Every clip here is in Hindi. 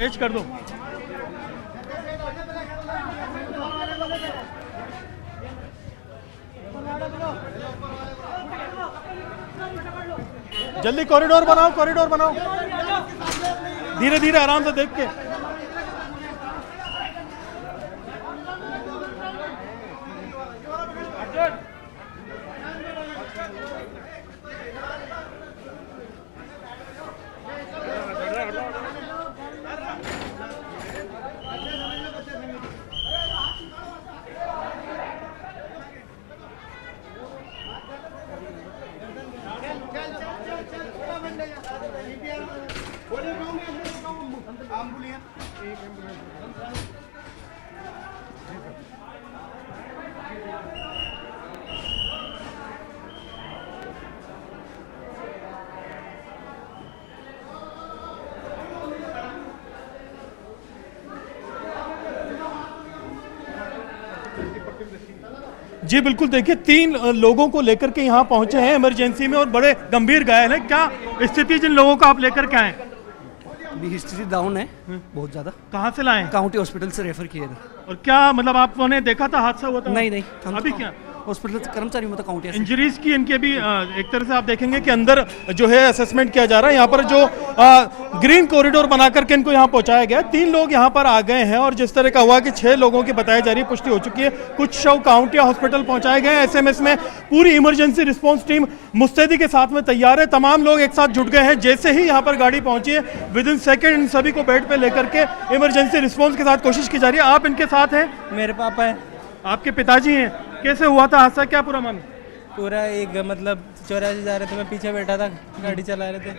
पेश कर दो। जल्दी कॉरिडोर बनाओ, कॉरिडोर बनाओ, धीरे धीरे आराम से देख के। जी बिल्कुल, देखिए 3 लोगों को लेकर के यहाँ पहुंचे हैं इमरजेंसी में और बड़े गंभीर घायल हैं। क्या स्थिति जिन लोगों को आप लेकर के आए? अभी स्थिति डाउन है बहुत ज्यादा। कहाँ से लाए? काउंटी हॉस्पिटल से रेफर किया था। और क्या मतलब आपने देखा था हादसा हुआ था? नहीं, अभी क्या हॉस्पिटल कर्मचारी मतलब काउंटी इंजरीज की इनकी अभी एक तरह से आप देखेंगे कि अंदर जो है असेसमेंट किया जा रहा है। यहाँ पर जो ग्रीन कॉरिडोर बना करके इनको यहाँ पहुंचाया गया। 3 लोग यहाँ पर आ गए हैं और जिस तरह का हुआ कि 6 लोगों की बताई जा रही है, पुष्टि हो चुकी है। कुछ शव काउंटिया हॉस्पिटल पहुंचाए गए हैं। एसएमएस में पूरी इमरजेंसी रिस्पॉन्स टीम मुस्तैदी के साथ में तैयार है। तमाम लोग एक साथ जुट गए हैं। जैसे ही यहाँ पर गाड़ी पहुंची है विद इन सेकेंड इन सभी को बेड पे लेकर के इमरजेंसी रिस्पॉन्स के साथ कोशिश की जा रही है। आप इनके साथ हैं? मेरे पापा है। आपके पिताजी हैं। कैसे हुआ था हादसा, क्या पूरा मामला? पूरा एक मतलब 84 जा रहे थे, मैं पीछे बैठा था, गाड़ी चला रहे थे,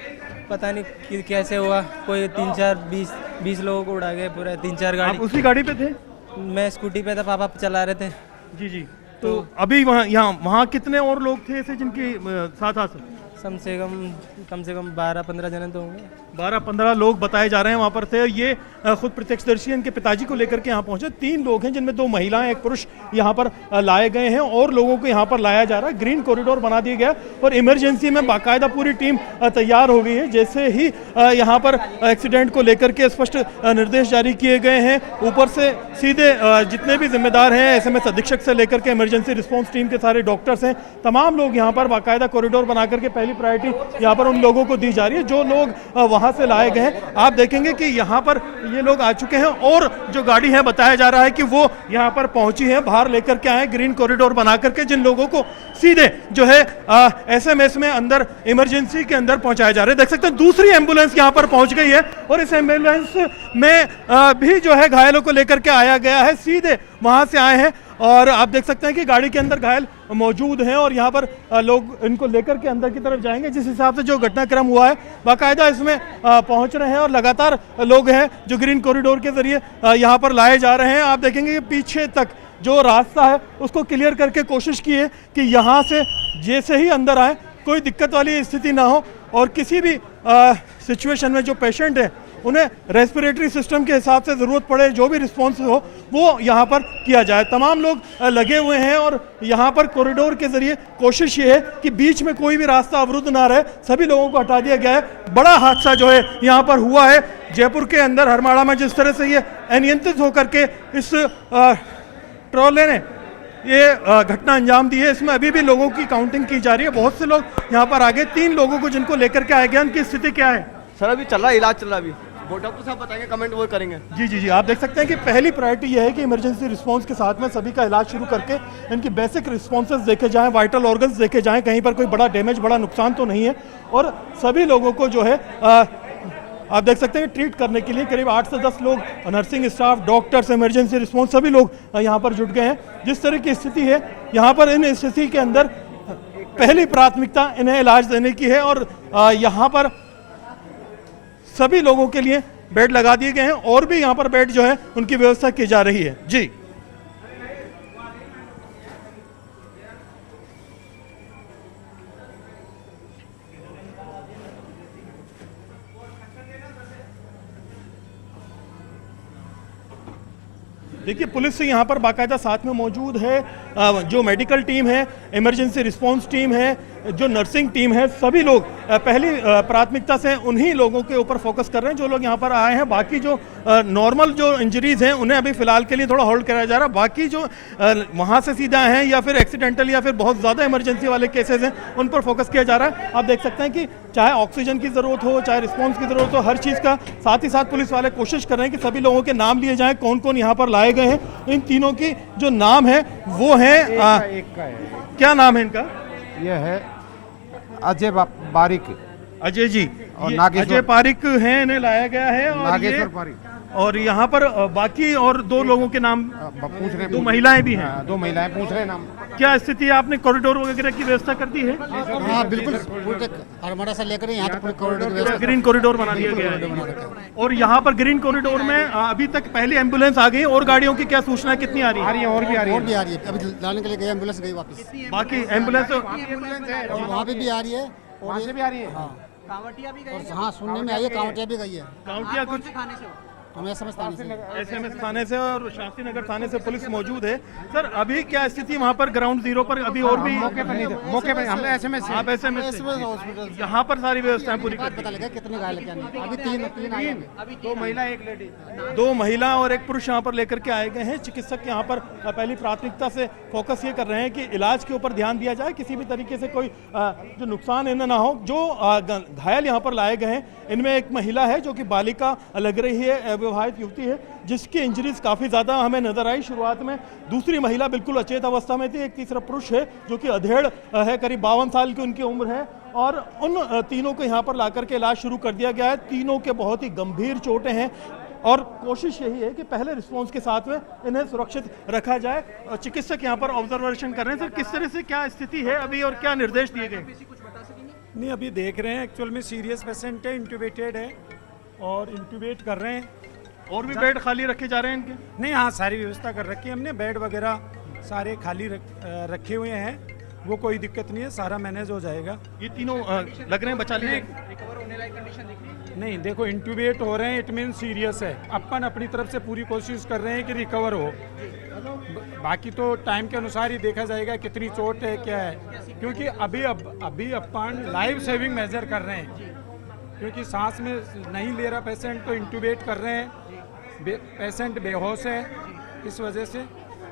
पता नहीं कि कैसे हुआ। कोई 3-4-20 लोगों को उड़ा गए पूरा 3-4 गाड़ी। आप उसी गाड़ी पे थे? मैं स्कूटी पे था, पापा चला रहे थे। जी जी। तो अभी वहाँ कितने और लोग थे ऐसे जिनके साथ हादसा? कम से कम 12-15 जने तो होंगे। 12-15 लोग बताए जा रहे हैं वहाँ पर थे। ये खुद प्रत्यक्षदर्शी इनके पिताजी को लेकर के यहाँ पहुंचे। 3 लोग हैं जिनमें 2 महिलाएं, 1 पुरुष यहाँ पर लाए गए हैं और लोगों को यहाँ पर लाया जा रहा है। ग्रीन कॉरिडोर बना दिया गया और इमरजेंसी में बाकायदा पूरी टीम तैयार हो गई है। जैसे ही यहाँ पर एक्सीडेंट को लेकर के स्पष्ट निर्देश जारी किए गए हैं, ऊपर से सीधे जितने भी जिम्मेदार हैं एसएमएस अधीक्षक से लेकर के इमरजेंसी रिस्पॉन्स टीम के सारे डॉक्टर्स हैं, तमाम लोग यहाँ पर बाकायदा कॉरिडोर बना करके पहली प्रायोरिटी यहाँ पर उन लोगों को दी जा रही है जो लोग वहां से लाए गए हैं। आप देखेंगे कि यहाँ पर ये लोग आ चुके हैं और जो गाड़ी है बताया जा रहा है कि वो यहाँ पर पहुंची है, बाहर लेकर के आए ग्रीन कॉरिडोर बना करके, जिन लोगों को सीधे जो है एसएमएस में अंदर इमरजेंसी के अंदर पहुंचाया जा रहा है। देख सकते हैं दूसरी एम्बुलेंस यहाँ पर पहुंच गई है और इस एम्बुलेंस में भी जो है घायलों को लेकर के आया गया है। सीधे वहां से आए हैं और आप देख सकते हैं कि गाड़ी के अंदर घायल मौजूद हैं और यहाँ पर लोग इनको लेकर के अंदर की तरफ जाएंगे। जिस हिसाब से जो घटनाक्रम हुआ है बाकायदा इसमें पहुंच रहे हैं और लगातार लोग हैं जो ग्रीन कॉरिडोर के जरिए यहाँ पर लाए जा रहे हैं। आप देखेंगे कि पीछे तक जो रास्ता है उसको क्लियर करके कोशिश की है कि यहाँ से जैसे ही अंदर आए कोई दिक्कत वाली स्थिति ना हो और किसी भी सिचुएशन में जो पेशेंट है उन्हें रेस्पिरेटरी सिस्टम के हिसाब से ज़रूरत पड़े जो भी रिस्पॉन्स हो वो यहाँ पर किया जाए। तमाम लोग लगे हुए हैं और यहाँ पर कॉरिडोर के ज़रिए कोशिश ये है कि बीच में कोई भी रास्ता अवरुद्ध ना रहे, सभी लोगों को हटा दिया गया है। बड़ा हादसा जो है यहाँ पर हुआ है जयपुर के अंदर हरमाड़ा में। जिस तरह से ये अनियंत्रित होकर के इस ट्रॉले ने ये घटना अंजाम दी है, इसमें अभी भी लोगों की काउंटिंग की जा रही है। बहुत से लोग यहाँ पर आगे 3 लोगों को जिनको लेकर के आए गए, उनकी स्थिति क्या है? सर अभी चल रहा है, इलाज चल रहा है। अभी वो डॉक्टर साहब बताएंगे, कमेंट वो करेंगे। जी जी जी। आप देख सकते हैं कि पहली प्रायोरिटी यह है कि इमरजेंसी रिस्पांस के साथ में सभी का इलाज शुरू करके इनकी बेसिक रिस्पॉन्सेज देखे जाएं, वाइटल ऑर्गन्स देखे जाएं, कहीं पर कोई बड़ा डैमेज, बड़ा नुकसान तो नहीं है। और सभी लोगों को जो है आप देख सकते हैं ट्रीट करने के लिए करीब 8 से 10 लोग, nursing staff, doctors, emergency response सभी लोग यहाँ पर जुट गए हैं। जिस तरह की स्थिति है यहाँ पर, इन स्थिति के अंदर पहली प्राथमिकता इन्हें इलाज देने की है और यहाँ पर सभी लोगों के लिए बेड लगा दिए गए हैं और भी यहाँ पर बेड जो है उनकी व्यवस्था की जा रही है। जी देखिए पुलिस से यहाँ पर बाकायदा साथ में मौजूद है जो मेडिकल टीम है, इमरजेंसी रिस्पांस टीम है, जो नर्सिंग टीम है सभी लोग पहली प्राथमिकता से उन्हीं लोगों के ऊपर फोकस कर रहे हैं जो लोग यहाँ पर आए हैं। बाकी जो नॉर्मल जो इंजरीज हैं उन्हें अभी फिलहाल के लिए थोड़ा होल्ड कराया जा रहा है। बाकी जो वहाँ से सीधा हैं या फिर एक्सीडेंटल या फिर बहुत ज़्यादा इमरजेंसी वाले केसेस हैं उन पर फोकस किया जा रहा है। आप देख सकते हैं कि चाहे ऑक्सीजन की ज़रूरत हो, चाहे रिस्पॉन्स की ज़रूरत हो, हर चीज़ का साथ ही साथ पुलिस वाले कोशिश कर रहे हैं कि सभी लोगों के नाम लिए जाएँ, कौन कौन यहाँ पर लाए गए हैं। इन तीनों की जो नाम है वो है क्या नाम है इनका? ये है अजय बारिक अजय जी और ये नागेश्वर- अजय पारिक हैं, इन्हें लाया गया है। और नागेश्वर ये पारिक और यहाँ पर बाकी और दो लोगों के नाम, पूछ रहे दो महिलाएं भी हैं। हाँ, दो महिलाएं पूछ रहे नाम। क्या स्थिति है? आपने कॉरिडोर वगैरह की व्यवस्था कर दी है? हाँ बिल्कुल, पूरे हरमड़ा से लेकर यहाँ तक पूरे कॉरिडोर की व्यवस्था ग्रीन कॉरिडोर बना दिया गया है। और यहाँ पर ग्रीन कॉरिडोर में अभी तक पहली एम्बुलेंस आ गई और गाड़ियों की क्या सूचना कितनी आ रही है? और भी आ रही और है। भी आ रही है। अभी लाने के लिए गई एम्बुलेंस गई वापस, बाकी एम्बुलेंस और वहाँ पे भी आ रही है। वहाँ से भी आ रही है। और हाँ, सुनने में आई है कांवटिया भी गई है। काउंटिया कुछ हमें समझता नहीं। एसएमएस थाने से और शास्त्री नगर थाने से पुलिस मौजूद है। सर अभी क्या स्थिति वहाँ पर ग्राउंड जीरो पर? अभी और भी मौके पर नहीं थे, मौके पर हमने एसएमएस आप एसएमएस हॉस्पिटल यहाँ पर सारी व्यवस्थाएं पूरी कर पता लगा कितने घायल क्या नहीं। अभी तीन आए हैं। दो महिला एक लेडी। दो महिला और एक पुरुष यहाँ पर लेकर के आए गए हैं। चिकित्सक यहाँ पर पहली प्राथमिकता से फोकस ये कर रहे हैं कि इलाज के ऊपर ध्यान दिया जाए, किसी भी तरीके से कोई जो नुकसान इन्हें ना हो। जो घायल यहाँ पर लाए गए हैं इनमें एक महिला है जो कि बालिका लग रही है, विवाहित युवती है जिसकी इंजरीज काफ़ी ज़्यादा हमें नजर आई शुरुआत में। दूसरी महिला बिल्कुल अचेत अवस्था में थी। एक तीसरा पुरुष है जो कि अधेड़ है, करीब 52 साल की उनकी उम्र है। और उन तीनों को यहाँ पर लाकर के इलाज शुरू कर दिया गया है। तीनों के बहुत ही गंभीर चोटें हैं और कोशिश यही है कि पहले रिस्पॉन्स के साथ में इन्हें सुरक्षित रखा जाए। चिकित्सक यहाँ पर ऑब्जर्वेशन कर रहे हैं। सर किस तरह से क्या स्थिति है अभी और क्या निर्देश दिए गए? नहीं, अभी देख रहे हैं। एक्चुअल में सीरियस पेशेंट है, इंट्यूबेटेड है और इंट्यूबेट कर रहे हैं। और भी बेड खाली रखे जा रहे हैं इनके? नहीं, हाँ, सारी व्यवस्था कर रखी है हमने। बेड वगैरह सारे खाली रखे हुए हैं, वो कोई दिक्कत नहीं है, सारा मैनेज हो जाएगा। ये तीनों लग रहे हैं बचा लिए? नहीं, देखो इंट्यूबेट हो रहे हैं, इट मीन सीरियस है। अपन अपनी तरफ से पूरी कोशिश कर रहे हैं कि रिकवर हो। बाकी तो टाइम के अनुसार ही देखा जाएगा कितनी चोट है क्या है, क्योंकि अभी अपन लाइफ सेविंग मेजर कर रहे हैं। क्योंकि सांस में नहीं ले रहा पेशेंट तो इंट्यूबेट कर रहे हैं। पेशेंट बेहोश है इस वजह से,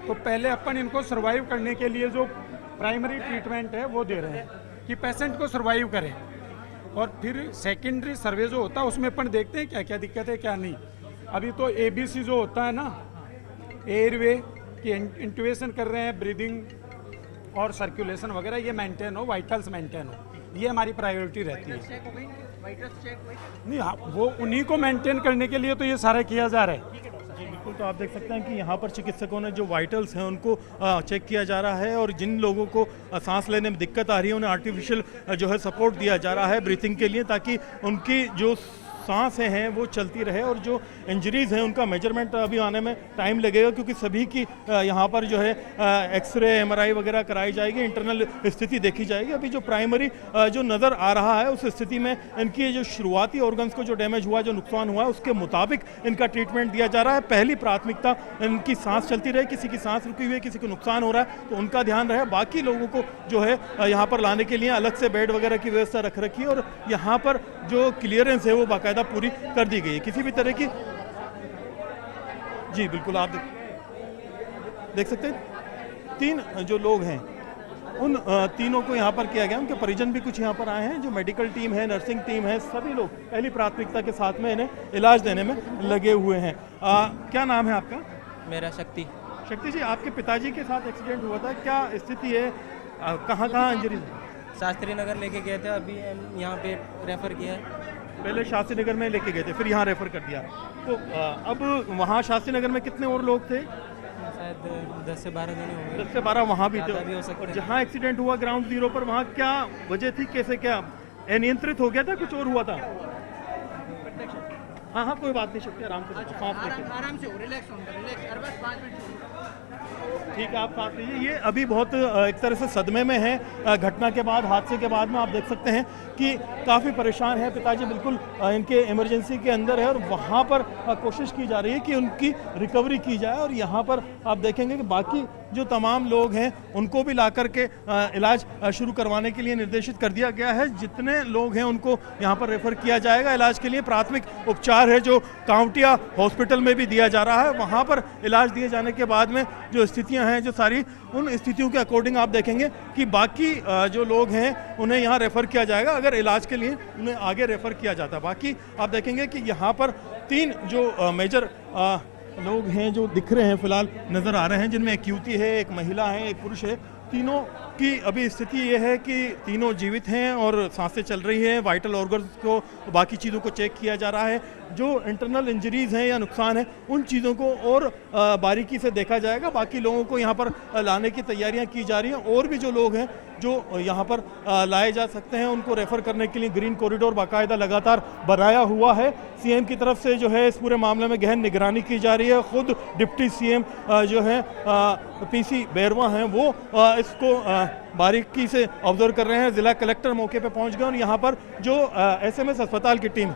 तो पहले अपन इनको सर्वाइव करने के लिए जो प्राइमरी ट्रीटमेंट है वो दे रहे हैं कि पेशेंट को सर्वाइव करें। और फिर सेकेंडरी सर्वे जो होता है उसमें अपन देखते हैं क्या क्या दिक्कत है क्या नहीं। अभी तो ABC जो होता है ना, एयरवे की इंट्यूबेशन कर रहे हैं, ब्रीदिंग और सर्कुलेशन वगैरह ये मेंटेन हो, वाइटल्स मेंटेन हो, ये हमारी प्रायोरिटी रहती है। नहीं, हाँ, वो उन्हीं को मेंटेन करने के लिए तो ये सारा किया जा रहा है। बिल्कुल, तो आप देख सकते हैं कि यहाँ पर चिकित्सकों ने जो वाइटल्स हैं उनको चेक किया जा रहा है और जिन लोगों को सांस लेने में दिक्कत आ रही है उन्हें आर्टिफिशियल जो है सपोर्ट दिया जा रहा है ब्रीथिंग के लिए, ताकि उनकी जो सांसें हैं वो चलती रहे। और जो इंजरीज हैं उनका मेजरमेंट अभी आने में टाइम लगेगा, क्योंकि सभी की यहाँ पर जो है एक्सरे MRI वगैरह कराई जाएगी, इंटरनल स्थिति देखी जाएगी। अभी जो प्राइमरी जो नज़र आ रहा है उस स्थिति में इनकी जो शुरुआती ऑर्गन्स को जो डैमेज हुआ, जो नुकसान हुआ, उसके मुताबिक इनका ट्रीटमेंट दिया जा रहा है। पहली प्राथमिकता इनकी सांस चलती रहे, किसी की सांस रुकी हुई है, किसी को नुकसान हो रहा है तो उनका ध्यान रहे। बाकी लोगों को जो है यहाँ पर लाने के लिए अलग से बेड वगैरह की व्यवस्था रख रखी है और यहाँ पर जो क्लियरेंस है वो बाकायदा पूरी कर दी गई है। किसी भी तरह की जी बिल्कुल, आप देख सकते हैं तीन जो लोग हैं उन तीनों को यहाँ पर किया गया। उनके परिजन भी कुछ यहाँ पर आए हैं। जो मेडिकल टीम है, नर्सिंग टीम है, सभी लोग पहली प्राथमिकता के साथ में इन्हें इलाज देने में लगे हुए हैं। क्या नाम है आपका? मेरा शक्ति। शक्ति जी, आपके पिताजी के साथ एक्सीडेंट हुआ था, क्या स्थिति है? कहाँ इंजरी? शास्त्री नगर लेके गए थे, अभी यहाँ पे रेफर किया है। पहले शास्त्री नगर में लेके गए थे, फिर यहाँ रेफर कर दिया। तो अब वहाँ शास्त्री नगर में कितने और लोग थे? शायद 10 से 12 जने होंगे। 10 से 12 वहाँ भी ज़्यादा भी हो थे। सकते और हैं। जहाँ एक्सीडेंट हुआ ग्राउंड जीरो पर, वहाँ क्या वजह थी, कैसे क्या अनियंत्रित हो गया था, कुछ और हुआ था? हाँ हाँ, कोई बात नहीं, शक्ति आराम से आराम से हो, रिलैक्स हर बस 5 मिनट। ठीक है, आप साथ लीजिए। ये अभी बहुत एक तरह से सदमे में है घटना के बाद, हादसे के बाद में। आप देख सकते हैं कि काफ़ी परेशान है पिताजी, बिल्कुल इनके इमरजेंसी के अंदर है और वहाँ पर कोशिश की जा रही है कि उनकी रिकवरी की जाए। और यहाँ पर आप देखेंगे कि बाकी जो तमाम लोग हैं उनको भी ला करके इलाज शुरू करवाने के लिए निर्देशित कर दिया गया है। जितने लोग हैं उनको यहाँ पर रेफर किया जाएगा इलाज के लिए। प्राथमिक उपचार है जो काउंटिया हॉस्पिटल में भी दिया जा रहा है, वहाँ पर इलाज दिए जाने के बाद में जो स्थितियाँ हैं जो सारी उन स्थितियों के अकॉर्डिंग आप देखेंगे कि बाकी जो लोग हैं उन्हें यहाँ रेफ़र किया जाएगा अगर इलाज के लिए उन्हें आगे रेफ़र किया जाता है। बाकी आप देखेंगे कि यहाँ पर 3 जो मेजर लोग हैं जो दिख रहे हैं फिलहाल नज़र आ रहे हैं, जिनमें एक युवती है, एक महिला है, एक पुरुष है। तीनों की अभी स्थिति ये है कि तीनों जीवित हैं और सांसें चल रही हैं। वाइटल ऑर्गन्स को, बाकी चीज़ों को चेक किया जा रहा है। जो इंटरनल इंजरीज हैं या नुकसान है उन चीज़ों को और बारीकी से देखा जाएगा। बाकी लोगों को यहाँ पर लाने की तैयारियाँ की जा रही हैं और भी जो लोग हैं जो यहाँ पर लाए जा सकते हैं उनको रेफ़र करने के लिए ग्रीन कॉरिडोर बाकायदा लगातार बनाया हुआ है। सीएम की तरफ से जो है इस पूरे मामले में गहन निगरानी की जा रही है। खुद डिप्टी सीएम जो है पीसी बैरवा हैं वो इसको बारीकी से ऑब्जर्व कर रहे हैं। ज़िला कलेक्टर मौके पे पहुंच गए और यहाँ पर जो एसएमएस अस्पताल की टीम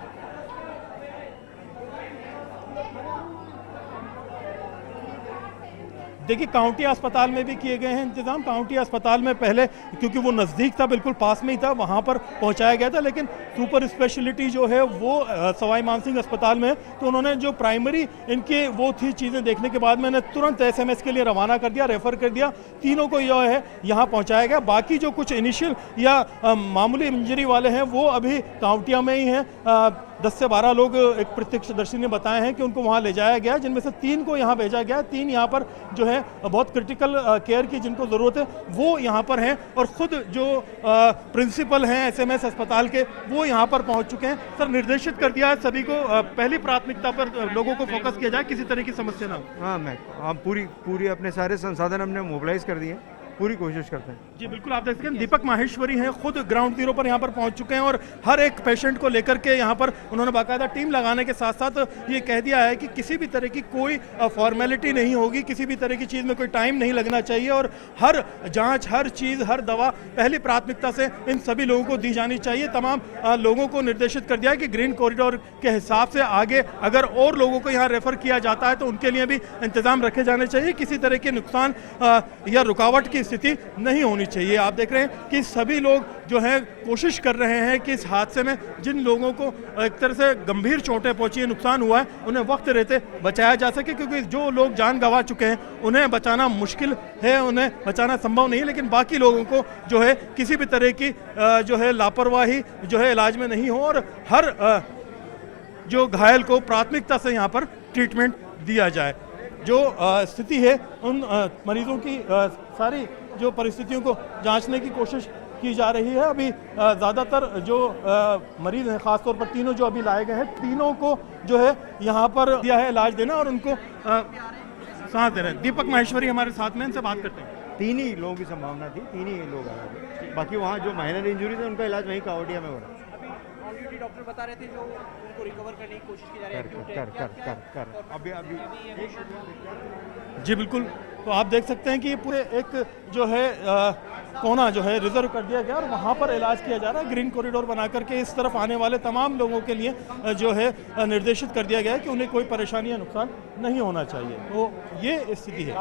देखिए काउंटी अस्पताल में भी किए गए हैं इंतजाम। काउंटी अस्पताल में पहले क्योंकि वो नज़दीक था, बिल्कुल पास में ही था, वहाँ पर पहुँचाया गया था, लेकिन सुपर स्पेशलिटी जो है वो सवाई मानसिंह अस्पताल में है। तो उन्होंने जो प्राइमरी इनके वो थी चीज़ें देखने के बाद मैंने तुरंत एसएमएस के लिए रवाना कर दिया, रेफ़र कर दिया। तीनों को जो है यहाँ पहुँचाया गया। बाकी जो कुछ इनिशियल या मामूली इंजरी वाले हैं वो अभी काउंटिया में ही हैं। 10 से 12 लोग एक प्रत्यक्षदर्शी ने बताए हैं कि उनको वहाँ ले जाया गया, जिनमें से 3 को यहाँ भेजा गया। 3 यहाँ पर जो है बहुत क्रिटिकल केयर की जिनको ज़रूरत है वो यहाँ पर हैं और ख़ुद जो प्रिंसिपल हैं एसएमएस अस्पताल के वो यहाँ पर पहुँच चुके हैं। सर, निर्देशित कर दिया है सभी को पहली प्राथमिकता पर लोगों को फोकस किया जाए, किसी तरह की समस्या ना हो। हाँ, हम पूरी अपने सारे संसाधन हमने मोबिलाइज कर दिए, पूरी कोशिश करते हैं। जी बिल्कुल, आप देख सकते हैं दीपक माहेश्वरी हैं, खुद ग्राउंड जीरो पर यहाँ पर पहुँच चुके हैं और हर एक पेशेंट को लेकर के यहाँ पर उन्होंने बाकायदा टीम लगाने के साथ साथ ये कह दिया है कि किसी भी तरह की कोई फॉर्मेलिटी नहीं होगी, किसी भी तरह की चीज़ में कोई टाइम नहीं लगना चाहिए और हर जांच, हर चीज़, हर दवा पहली प्राथमिकता से इन सभी लोगों को दी जानी चाहिए। तमाम लोगों को निर्देशित कर दिया है कि ग्रीन कॉरिडोर के हिसाब से आगे अगर और लोगों को यहाँ रेफ़र किया जाता है तो उनके लिए भी इंतज़ाम रखे जाने चाहिए। किसी तरह के नुकसान या रुकावट की स्थिति नहीं होनी चाहिए। आप देख रहे हैं कि सभी लोग जो है कोशिश कर रहे हैं कि इस हादसे में जिन लोगों को एक तरह से गंभीर चोटें पहुंची है, नुकसान हुआ है, उन्हें वक्त रहते बचाया जा सके, क्योंकि जो लोग जान गंवा चुके हैं उन्हें बचाना मुश्किल है, उन्हें बचाना संभव नहीं है। लेकिन बाकी लोगों को जो है किसी भी तरह की जो है लापरवाही जो है इलाज में नहीं हो और हर जो घायल को प्राथमिकता से यहाँ पर ट्रीटमेंट दिया जाए। जो स्थिति है उन मरीजों की सारी जो परिस्थितियों को जांचने की कोशिश की जा रही है। अभी ज़्यादातर जो मरीज़ हैं, ख़ासतौर पर तीनों जो अभी लाए गए हैं, तीनों को जो है यहाँ पर दिया है इलाज देना और उनको साथ दे रहे हैं। दीपक माहेश्वरी हमारे साथ में, इनसे बात करते हैं। 3 ही लोगों की संभावना थी, 3 ही लोग आए थे, बाकी वहाँ जो माइनर इंजरी थे उनका इलाज वहीं कावड़िया में हो रहा है। ऑलरेडी डॉक्टर बता रहे थे जो उनको रिकवर करने की कोशिश की जा रही है। कर अभी जी बिल्कुल, तो आप देख सकते हैं कि ये पूरे एक जो है कोना जो है रिजर्व कर दिया गया और वहाँ पर इलाज किया जा रहा है। ग्रीन कॉरिडोर बना करके इस तरफ आने वाले तमाम लोगों के लिए जो है निर्देशित कर दिया गया है कि उन्हें कोई परेशानी या नुकसान नहीं होना चाहिए। तो ये स्थिति है।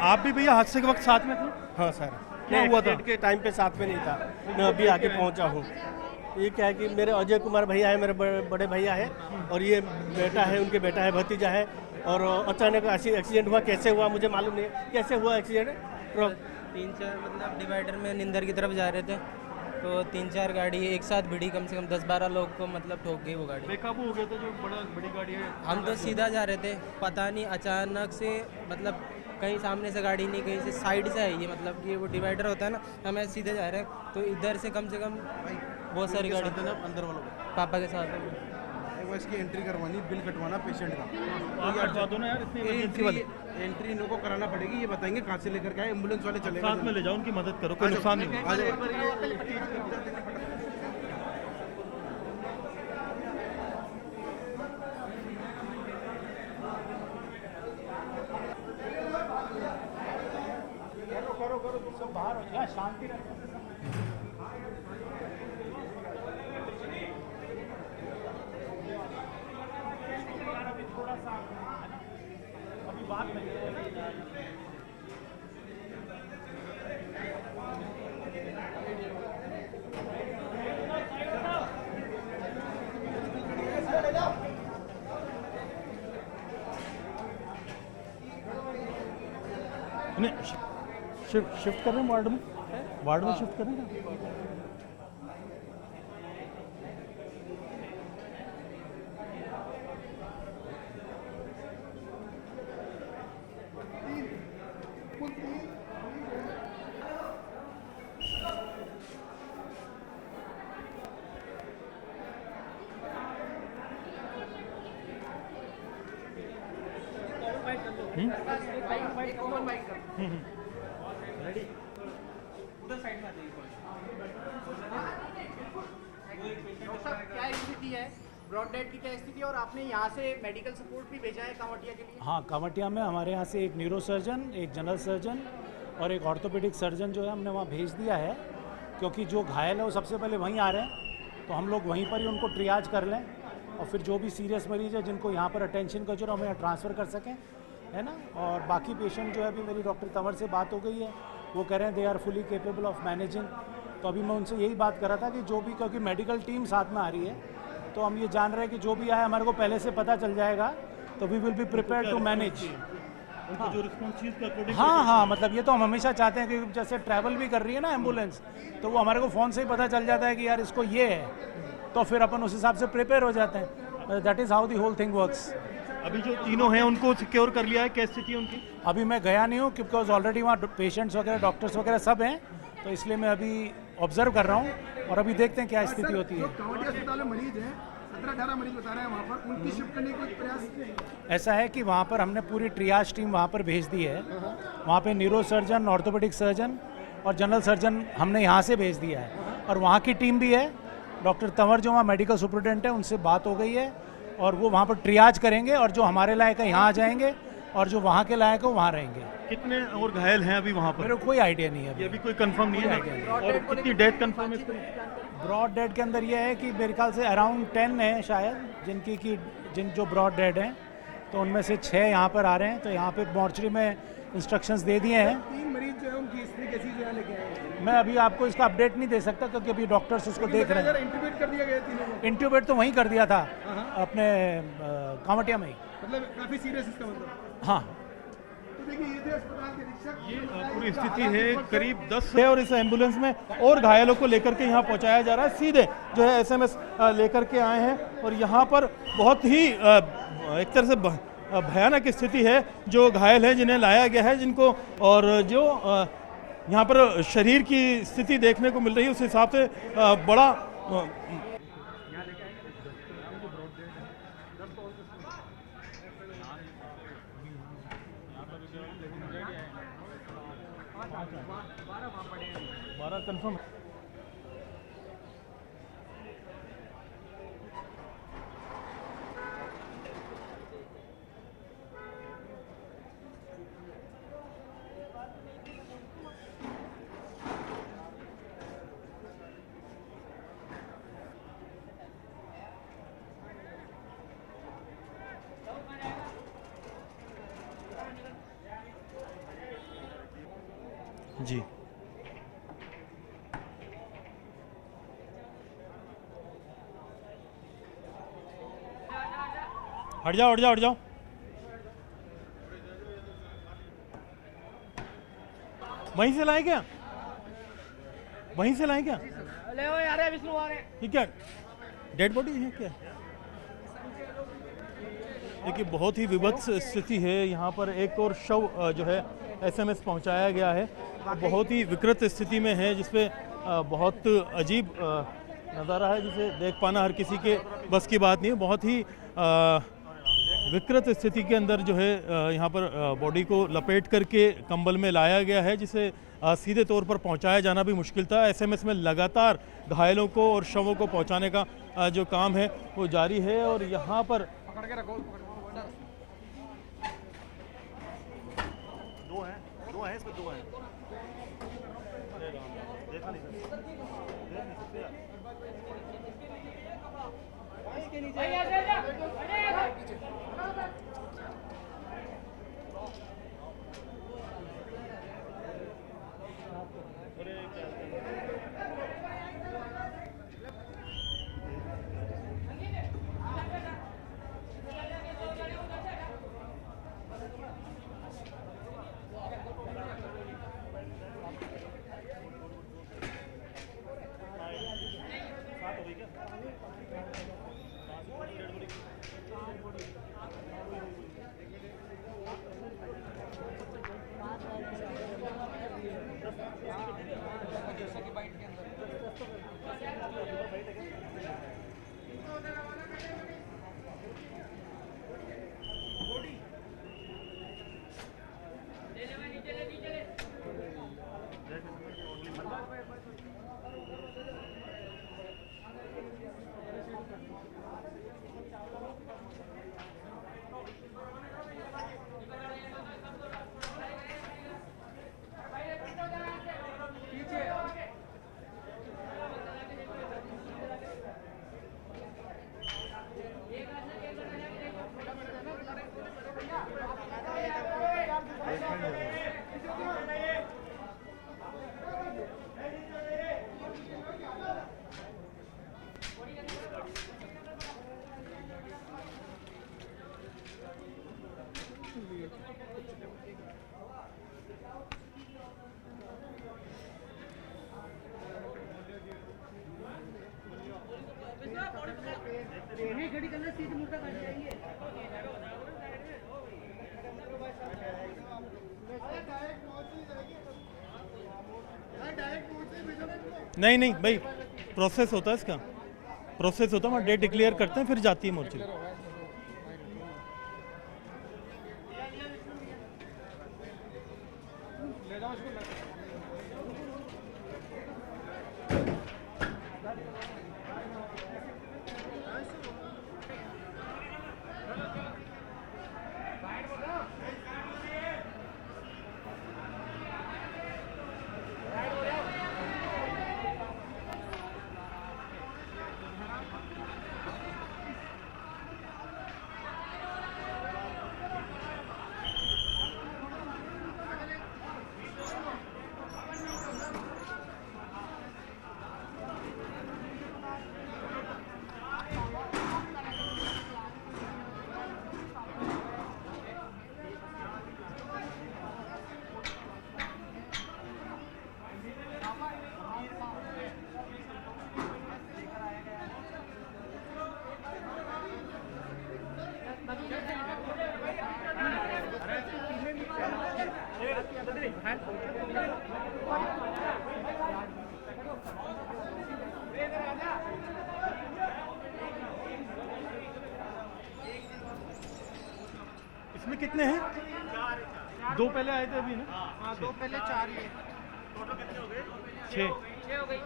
आप भी भैया हादसे के वक्त साथ में थे? हाँ सर, क्या हुआ था? के टाइम पे साथ में नहीं था, मैं अभी आके पहुंचा हूँ। ये क्या है कि मेरे अजय कुमार भैया है, मेरे बड़े भैया है और ये बेटा है, उनके बेटा है, भतीजा है। और अचानक एक्सीडेंट हुआ, कैसे हुआ मुझे मालूम नहीं, कैसे हुआ एक्सीडेंट? 3-4 मतलब डिवाइडर में निंदर की तरफ जा रहे थे तो 3-4 गाड़ी एक साथ भिड़ी, कम से कम 10-12 लोग को मतलब ठोक गई वो गाड़ी। बेकाबू हो गया था जो बड़ी गाड़ी है। हम तो सीधा जा रहे थे, पता नहीं अचानक से मतलब कहीं सामने से गाड़ी नहीं, कहीं से साइड से आई है, मतलब ये वो डिवाइडर होता है ना, हमें सीधे जा रहे हैं तो इधर से कम बहुत सारी गाड़ी थी ना अंदर वालों, पापा के साथ को इसकी एंट्री करवानी, बिल कटवाना पेशेंट का। आप कटवा दो ना यार, इतनी इमरजेंसी वाले। एंट्री इनको कराना पड़ेगी, ये बताएंगे कहाँ से लेकर के आए, एम्बुलेंस वाले चलेंगे। साथ में ले जाओ, उनकी मदद करो, कोई नुकसान नहीं हो। शिफ्ट कर रहे हैं वार्ड में, शिफ्ट करें ना। क्या स्थिति है, ब्रॉड डेड की क्या स्थिति है, और आपने यहाँ से मेडिकल सपोर्ट भी भेजा है कांवटिया के लिए? हाँ, कांवटिया में हमारे यहाँ से एक न्यूरो सर्जन, एक जनरल सर्जन और एक ऑर्थोपेडिक सर्जन जो है हमने वहाँ भेज दिया है, क्योंकि जो घायल है वो सबसे पहले वहीं आ रहे हैं, तो हम लोग वहीं पर ही उनको ट्रियाज कर लें और फिर जो भी सीरियस मरीज है जिनको यहाँ पर अटेंशन का जो हमें ट्रांसफ़र कर सकें, है ना। और बाकी पेशेंट जो है, अभी मेरी डॉक्टर तंवर से बात हो गई है, वो कह रहे हैं they are fully capable of managing. तो अभी मैं उनसे यही बात कर रहा था कि जो भी, क्योंकि मेडिकल टीम साथ में आ रही है, तो हम ये जान रहे हैं कि जो भी आए हमारे को पहले से पता चल जाएगा, तो we will be prepare to manage. जो रिस्पॉन्स चीज़ के अकॉर्डिंग। हाँ हाँ, मतलब ये तो हम हमेशा चाहते हैं कि जैसे ट्रैवल भी कर रही है ना एम्बुलेंस, तो वो हमारे को फ़ोन से ही पता चल जाता है कि यार इसको ये है, तो फिर अपन उस हिसाब से प्रिपेयर हो जाते हैं। That is how the whole thing works. अभी जो तीनों हैं उनको सिक्योर कर लिया है, क्या स्थिति है उनकी? अभी मैं गया नहीं हूँ बिकॉज ऑलरेडी वहाँ पेशेंट्स वगैरह, डॉक्टर्स वगैरह सब हैं, तो इसलिए मैं अभी ऑब्जर्व कर रहा हूँ और अभी देखते हैं क्या स्थिति होती है। कांवटिया अस्पताल में मरीज हैं, 17-18 मरीज बता रहे हैं वहाँ पर, उनकी शिफ्ट करने का प्रयास। ऐसा है कि वहाँ पर हमने पूरी ट्रियाज टीम वहाँ पर भेज दी है। वहाँ पे न्यूरो सर्जन, ऑर्थोपेडिक सर्जन और जनरल सर्जन हमने यहाँ से भेज दिया है, और वहाँ की टीम भी है। डॉक्टर तंवर जो वहाँ मेडिकल सुपरिटेंडेंट है, उनसे बात हो गई है और वो वहाँ पर ट्रियाज करेंगे, और जो हमारे लायक है यहाँ आ जाएंगे और जो वहाँ के लायक है वहाँ रहेंगे। कितने और घायल हैं अभी वहाँ पर? मेरे को कोई आइडिया नहीं है ये अभी कोई कंफर्म नहीं है। और कितनी डेथ कंफर्म है? ब्रॉड डेड के अंदर ये है कि मेरे ख्याल से अराउंड 10 है शायद, जिन जो ब्रॉड डेड हैं, तो उनमें से 6 यहाँ पर आ रहे हैं। तो यहाँ पे मॉर्चरी में इंस्ट्रक्शंस दे दिए हैं। 3 मरीज जो है उनकी हिस्ट्री कैसी जो है लेके आए हैं? मैं अभी आपको इसका अपडेट नहीं दे सकता क्योंकि अभी डॉक्टर्स उसको देख रहे हैं। इंट्यूबेट कर दिया गया तीनों को? इंट्यूबेट तो वहीं कर दिया था अपने कांवटिया में ही। मतलब काफी सीरियस इसका मतलब? हाँ, तो देखिए ये थे अस्पताल के अधीक्षक। ये पूरी स्थिति है, करीब 10 है और इस एम्बुलेंस में और घायलों को लेकर के यहाँ पहुँचाया जा रहा है। सीधे जो है SMS लेकर के आए हैं और यहाँ पर बहुत ही एक तरह से भयानक स्थिति है। जो घायल हैं जिन्हें लाया गया है, जिनको, और जो यहाँ पर शरीर की स्थिति देखने को मिल रही है उस हिसाब से बड़ा कंफर्म। जी हट जाओ हट जाओ हट जाओ। वहीं से लाए क्या? वहीं से लाए क्या? ठीक है, डेड बॉडी है क्या? देखिए बहुत ही विभत्स स्थिति है। यहाँ पर एक और शव जो है SMS पहुँचाया गया है, बहुत ही विकृत स्थिति में है, जिसपे बहुत अजीब नज़ारा है जिसे देख पाना हर किसी के बस की बात नहीं है। बहुत ही विकृत स्थिति के अंदर जो है यहाँ पर बॉडी को लपेट करके कंबल में लाया गया है, जिसे सीधे तौर पर पहुँचाया जाना भी मुश्किल था। एसएमएस में लगातार घायलों को और शवों को पहुँचाने का जो काम है वो जारी है। और यहाँ पर दो है इसमें, दो है। देखा नहीं नहीं नहीं भाई, प्रोसेस होता है इसका, प्रोसेस होता है। वहाँ डेट डिक्लेयर करते हैं फिर जाती है मोर्चे। इसमें कितने हैं? दो पहले आए थे अभी ना? हाँ, दो पहले 4 ही है। टोटल कितने हो गए? 6 हो गई।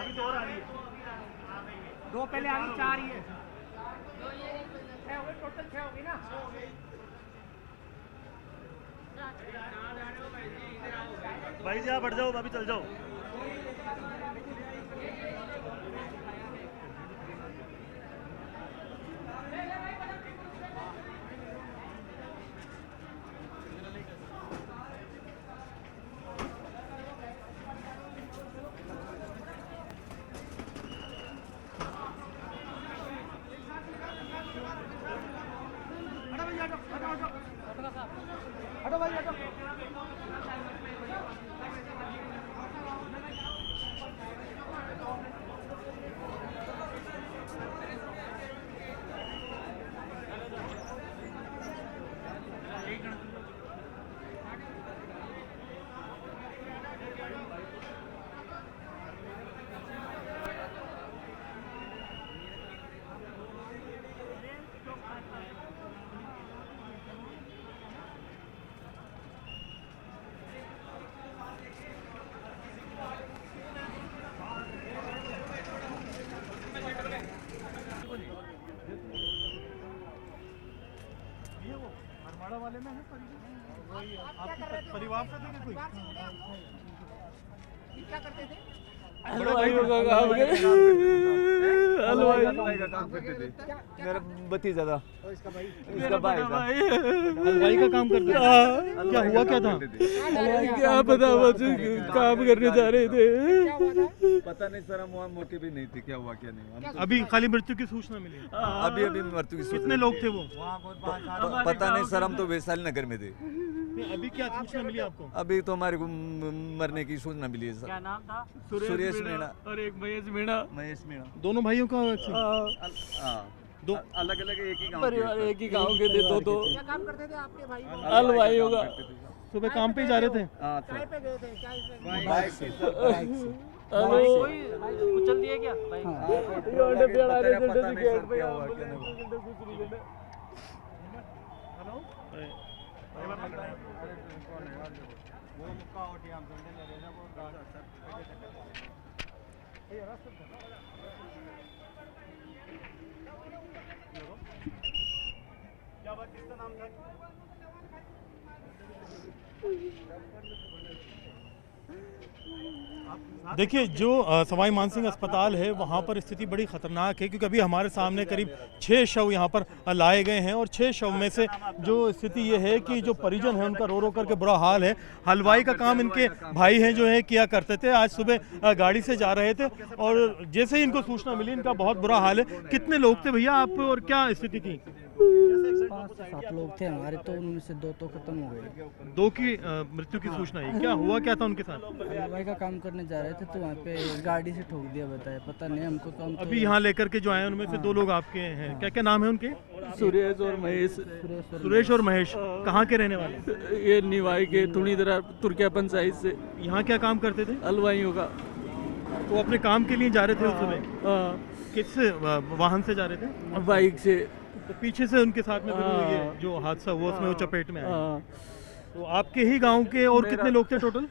अभी तो और आ रही है। दो पहले आ गई, 4 ही है। 6 हो गए, टोटल 6 हो गई ना। भाई जी आप बढ़ जाओ, अभी चल जाओ। हटो भाई, हटो। थे वो हरमाड़ा वाले में है आपके परिवार से थे क्या कोई? क्या करते थे? हलवाई का काम करते थे। मेरा भतीजा था, इसका भाई था। हलवाई का काम करते थे। क्या हुआ क्या था? क्या पता, काम करने जा रहे थे। पता नहीं सर, हम वहाँ मौके भी नहीं थे, क्या हुआ क्या नहीं। अभी खाली मृत्यु की सूचना मिली है। अभी मृत्यु की कितने लोग थे वो? पता नहीं सर, हम तो वैशाली नगर में थे। अभी क्या सूचना मिली आपको? अभी तो हमारे को मरने की सूचना मिली है सर। क्या नाम था? सुरेश मीणा और एक महेश मीणा। महेश मीणा। दोनों भाइयों का दो अलग अलग एक ही गांव परिवार एक ही गांव के थे, दो क्या काम करते थे आपके भाई? हलवाई होगा। सुबह काम पे जा रहे थे। काय पे गए थे? क्या बाइक से उछल दिए क्या? पता नहीं सर क्या हुआ क्या नहीं। देखिए जो सवाई मानसिंह अस्पताल है वहाँ पर स्थिति बड़ी ख़तरनाक है, क्योंकि अभी हमारे सामने करीब 6 शव यहाँ पर लाए गए हैं और 6 शव में से जो स्थिति ये है कि जो परिजन है उनका रो रो करके बुरा हाल है। हलवाई का काम इनके भाई हैं जो है किया करते थे, आज सुबह गाड़ी से जा रहे थे और जैसे ही इनको सूचना मिली इनका बहुत बुरा हाल है। कितने लोग थे भैया आप और क्या स्थिति थी? 5 से 7 लोग थे हमारे, तो उनमें से 2 तो खत्म हो गए। 2 की मृत्यु की सूचना है। क्या हुआ क्या था उनके साथ? हलवाई का काम करने जा रहे थे तो वहाँ पे गाड़ी से ठोक दिया, बताया पता नहीं हमको। तो हम अभी यहाँ लेकर के जो आए उनमें से 2 लोग आपके हैं, क्या क्या नाम है उनके? सुरेश और महेश। सुरेश और महेश कहाँ के रहने वाले? ये निवाई के तुणीदरा तुर्किया पंचायत से। यहाँ क्या काम करते थे? हलवाइयों का। वो अपने काम के लिए जा रहे थे उस समय? किस वाहन से जा रहे थे? बाइक से। तो पीछे से उनके साथ में फिर वो ये जो हादसा हुआ उसमें वो चपेट में आए। तो आपके ही गांव के और कितने लोग थे टोटल?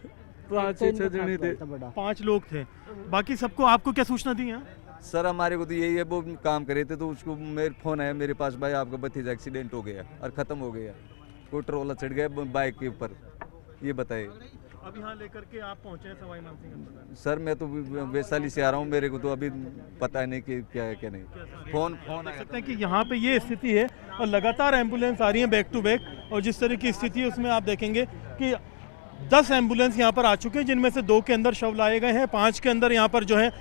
5-6 जने थे। 5 लोग थे। बाकी सबको आपको क्या सूचना दी यहाँ? सर हमारे को तो यही है, वो काम करे थे तो उसको मेरे फोन आया मेरे पास, भाई आपका भतीजा एक्सीडेंट हो गया और ख़त्म हो गया, कोई ट्रोला चढ़ गया बाइक के ऊपर, ये बताइए। अब यहाँ लेकर के आप पहुँचे हैं सवाई मानसिंह अस्पताल? सर मैं तो वैशाली से आ रहा हूँ, मेरे को तो अभी पता नहीं कि क्या है क्या नहीं। फोन देख सकते हैं कि यहाँ पे ये स्थिति है और लगातार एम्बुलेंस आ रही है बैक टू बैक, और जिस तरह की स्थिति है उसमें आप देखेंगे कि 10 एम्बुलेंस यहाँ पर आ चुके हैं, जिनमें से 2 के अंदर शव लाए गए हैं, 5 के अंदर यहाँ पर जो है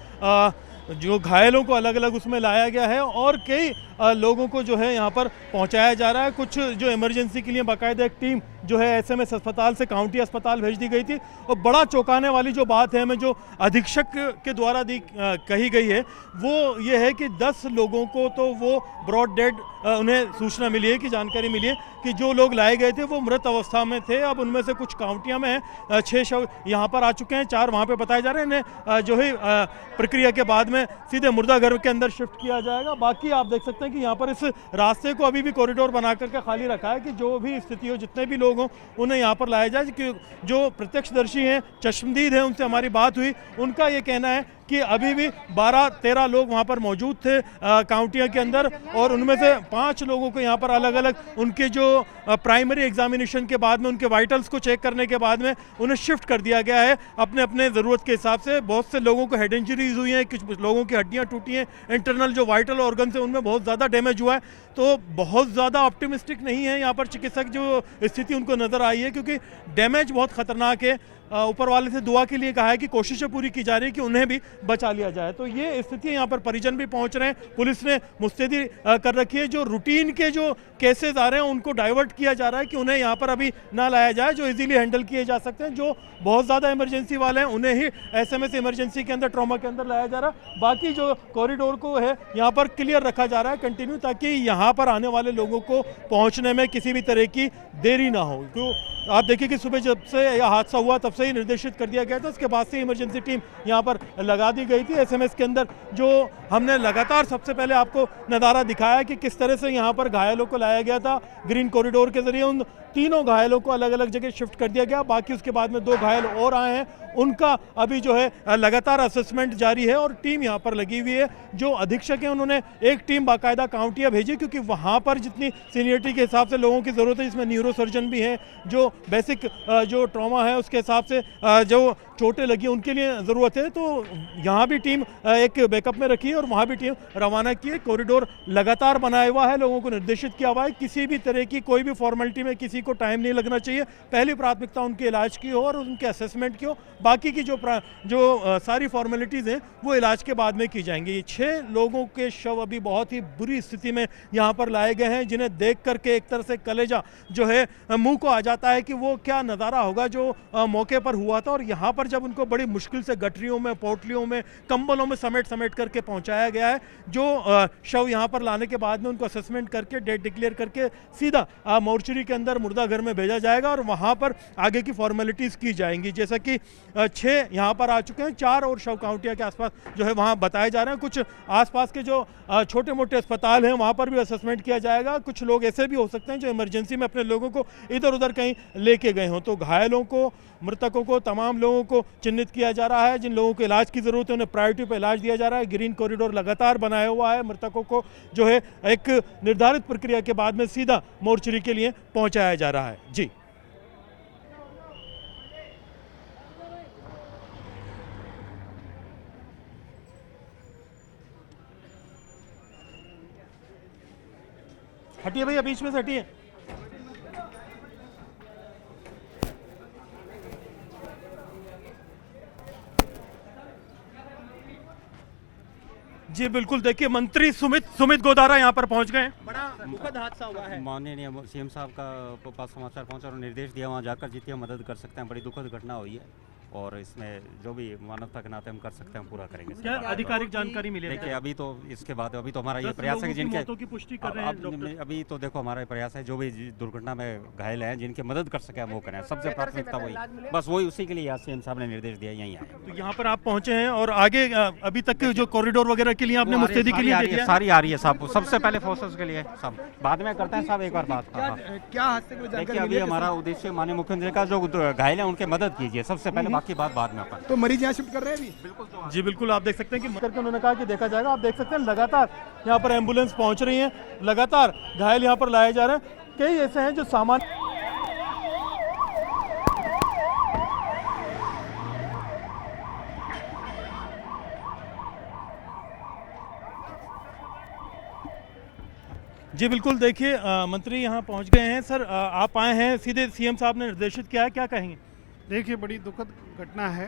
जो घायलों को अलग अलग उसमें लाया गया है और कई लोगों को जो है यहाँ पर पहुँचाया जा रहा है। कुछ जो इमरजेंसी के लिए बाकायदा एक टीम जो है एसएमएस अस्पताल से काउंटी अस्पताल भेज दी गई थी। और बड़ा चौंकाने वाली जो बात है हमें जो अधीक्षक के द्वारा कही गई है वो ये है कि 10 लोगों को तो वो ब्रॉड डेड उन्हें सूचना मिली है कि जानकारी मिली है कि जो लोग लाए गए थे वो मृत अवस्था में थे। अब उनमें से कुछ काउंटियाँ में हैं, 6 शव यहाँ पर आ चुके हैं, 4 वहाँ पे बताए जा रहे हैं। इन्हें जो है प्रक्रिया के बाद में सीधे मुर्दा घर के अंदर शिफ्ट किया जाएगा। बाकी आप देख सकते हैं कि यहाँ पर इस रास्ते को अभी भी कॉरिडोर बना करके खाली रखा है कि जो भी स्थिति हो, जितने भी लोग हों उन्हें यहाँ पर लाया जाए। कि जो प्रत्यक्षदर्शी हैं, चश्मदीद हैं, उनसे हमारी बात हुई, उनका ये कहना है कि अभी भी 12-13 लोग वहाँ पर मौजूद थे काउंटिया के अंदर, और उनमें से 5 लोगों को यहाँ पर अलग अलग उनके जो प्राइमरी एग्जामिनेशन के बाद में उनके वाइटल्स को चेक करने के बाद में उन्हें शिफ्ट कर दिया गया है अपने अपने ज़रूरत के हिसाब से। बहुत से लोगों को हेड इंजरीज हुई हैं, कुछ लोगों की हड्डियाँ टूटी हैं, इंटरनल जो वाइटल ऑर्गन है उनमें बहुत ज़्यादा डैमेज हुआ है। तो बहुत ज़्यादा ऑप्टिमिस्टिक नहीं है यहाँ पर चिकित्सक जो स्थिति उनको नज़र आई है, क्योंकि डैमेज बहुत ख़तरनाक है। ऊपर वाले से दुआ के लिए कहा है कि कोशिशें पूरी की जा रही है कि उन्हें भी बचा लिया जाए। तो ये स्थिति है, यहाँ पर परिजन भी पहुँच रहे हैं, पुलिस ने मुस्तैदी कर रखी है। जो रूटीन के जो केसेस आ रहे हैं उनको डाइवर्ट किया जा रहा है कि उन्हें यहाँ पर अभी ना लाया जाए, जो इजीली हैंडल किए जा सकते हैं। जो बहुत ज़्यादा इमरजेंसी वाले हैं उन्हें ही एसएमएस इमरजेंसी के अंदर, ट्रॉमा के अंदर लाया जा रहा है। बाकी जो कॉरिडोर को है यहाँ पर क्लियर रखा जा रहा है कंटिन्यू, ताकि यहाँ पर आने वाले लोगों को पहुँचने में किसी भी तरह की देरी ना हो। तो आप देखिए कि सुबह जब से यह हादसा हुआ तब से ही निर्देशित कर दिया गया था, उसके बाद से इमरजेंसी टीम यहाँ पर लगा दी गई थी। एसएमएस के अंदर जो हमने लगातार सबसे पहले आपको नज़ारा दिखाया कि किस तरह से यहाँ पर घायलों को लाया गया था ग्रीन कॉरिडोर के जरिए। उन तीनों घायलों को अलग अलग जगह शिफ्ट कर दिया गया। बाकी उसके बाद में 2 घायल और आए हैं उनका अभी जो है लगातार असेसमेंट जारी है और टीम यहाँ पर लगी हुई है। जो अधीक्षक हैं उन्होंने एक टीम बाकायदा काउंटिया भेजी, क्योंकि वहाँ पर जितनी सीनियरिटी के हिसाब से लोगों की ज़रूरत है, जिसमें न्यूरो सर्जन भी है, जो बेसिक जो ट्रॉमा है उसके हिसाब से जो चोटें लगी उनके लिए ज़रूरत है, तो यहाँ भी टीम एक बैकअप में रखी है और वहाँ भी टीम रवाना की है। कॉरिडोर लगातार बनाया हुआ है, लोगों को निर्देशित किया हुआ है, किसी भी तरह की कोई भी फॉर्मेलिटी में किसी को टाइम नहीं लगना चाहिए। पहली प्राथमिकता उनके इलाज की हो और उनके असेसमेंट की हो, बाकी की जो सारी फॉर्मेलिटीज़ हैं वो इलाज के बाद में की जाएंगी। 6 लोगों के शव अभी बहुत ही बुरी स्थिति में यहाँ पर लाए गए हैं, जिन्हें देख करके एक तरह से कलेजा जो है मुंह को आ जाता है कि वो क्या नज़ारा होगा जो मौके पर हुआ था। और यहाँ पर जब उनको बड़ी मुश्किल से गठरियों में, पोटलियों में, कंबलों में समेट करके पहुँचाया गया है, जो शव यहाँ पर लाने के बाद में उनको असेसमेंट करके डेट डिक्लेयर करके सीधा मोर्चरी के अंदर मुर्दा घर में भेजा जाएगा और वहाँ पर आगे की फॉर्मेलिटीज़ की जाएंगी। जैसा कि 6 यहाँ पर आ चुके हैं, 4 और शव काउंटिया के आसपास जो है वहाँ बताए जा रहे हैं। कुछ आसपास के जो छोटे मोटे अस्पताल हैं वहाँ पर भी असेसमेंट किया जाएगा। कुछ लोग ऐसे भी हो सकते हैं जो इमरजेंसी में अपने लोगों को इधर उधर कहीं लेके गए हों, तो घायलों को, मृतकों को, तमाम लोगों को चिन्हित किया जा रहा है। जिन लोगों को इलाज की ज़रूरत है उन्हें प्रायोरिटी पर इलाज दिया जा रहा है। ग्रीन कॉरिडोर लगातार बनाया हुआ है, मृतकों को जो है एक निर्धारित प्रक्रिया के बाद में सीधा मोर्चरी के लिए पहुँचाया जा रहा है। जी हटिए भैया, बीच में से हटिए। जी बिल्कुल, देखिए मंत्री सुमित गोदारा यहाँ पर पहुँच गए हैं। बड़ा दुखद हादसा हुआ है। माननीय सीएम साहब का पास समाचार पहुंचा और निर्देश दिया वहाँ जाकर जितनी हम मदद कर सकते हैं। बड़ी दुखद घटना हुई है और इसमें जो भी मानवता के नाते हम कर सकते हैं पूरा करेंगे। क्या आधिकारिक जानकारी मिली है? देखिए अभी तो इसके बाद अभी तो हमारा ये प्रयास है कि जिनके मौतों की पुष्टि कर रहे हैं डॉक्टर। अभी तो देखो हमारा प्रयास है जो भी दुर्घटना में घायल हैं जिनकी मदद कर सके हम वो करें। सबसे प्राथमिकता वही, बस वही, उसी के लिए यहाँ सीएम साहब ने निर्देश दिया यहीं आए। तो यहाँ पर आप पहुँचे हैं और आगे अभी तक जो कॉरिडोर वगैरह के लिए आपने मुस्तैदी के लिए सारी आ रही है साहब, सबसे पहले फोर्सेस के लिए सब बाद में करते हैं साहब। एक बार बात क्या हादसे की देखिए, अभी हमारा उद्देश्य माननीय मुख्यमंत्री का जो घायल है उनकी मदद कीजिए सबसे पहले, बाकी बात बाद में। तो मरीज यहाँ शिफ्ट कर रहे हैं अभी? जी बिल्कुल, आप देख सकते हैं कि करके उन्होंने कहा कि देखा जाएगा। आप देख सकते हैं लगातार यहाँ पर एम्बुलेंस पहुँच रही हैं, लगातार घायल यहाँ पर लाए जा रहे हैं। कई ऐसे हैं जो सामान्य जी बिल्कुल, देखिए मंत्री यहाँ पहुँच गए हैं। सर आप आए हैं, सीधे सीएम साहब ने निर्देशित किया है, क्या कहेंगे? देखिए बड़ी दुखद घटना है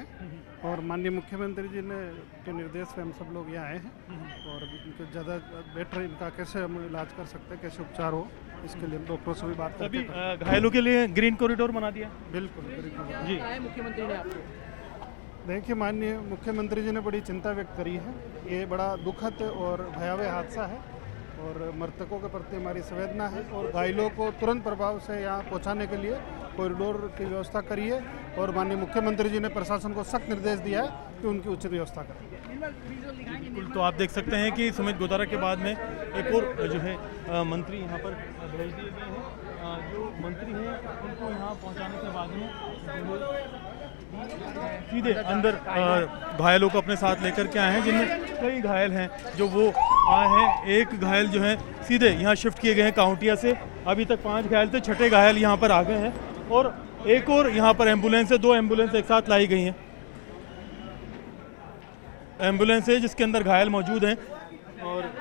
और माननीय मुख्यमंत्री जी ने के निर्देश पे हम सब लोग यहाँ आए हैं और इनके ज़्यादा बेटर इनका कैसे हम इलाज कर सकते हैं, कैसे उपचार हो, इसके लिए हम डॉक्टरों से भी बात करते हैं। घायलों के लिए ग्रीन कॉरिडोर बना दिया? बिल्कुल जी। मुख्यमंत्री ने आपको? देखिए माननीय मुख्यमंत्री जी ने बड़ी चिंता व्यक्त करी है। ये बड़ा दुखद और भयावह हादसा है और मृतकों के प्रति हमारी संवेदना है और घायलों को तुरंत प्रभाव से यहाँ पहुँचाने के लिए कॉरिडोर की व्यवस्था करी है और माननीय मुख्यमंत्री जी ने प्रशासन को सख्त निर्देश दिया है कि उनकी उचित व्यवस्था करें। बिल्कुल, तो आप देख सकते हैं कि सुमित गोदारा के बाद में एक और जो है मंत्री यहाँ पर भेज दिए गए हैं। जो मंत्री हैं उनको यहाँ पहुँचाने के बाद में सीधे अंदर घायलों को अपने साथ लेकर के आए हैं, जिनमें कई घायल हैं जो वो आए हैं। एक घायल जो है सीधे यहाँ शिफ्ट किए गए हैं काउंटिया से। अभी तक 5 घायल थे, 6ठे घायल यहाँ पर आ गए हैं और एक और यहाँ पर एम्बुलेंस है, 2 एम्बुलेंस एक साथ लाई गई हैं। एम्बुलेंस है जिसके अंदर घायल मौजूद हैं और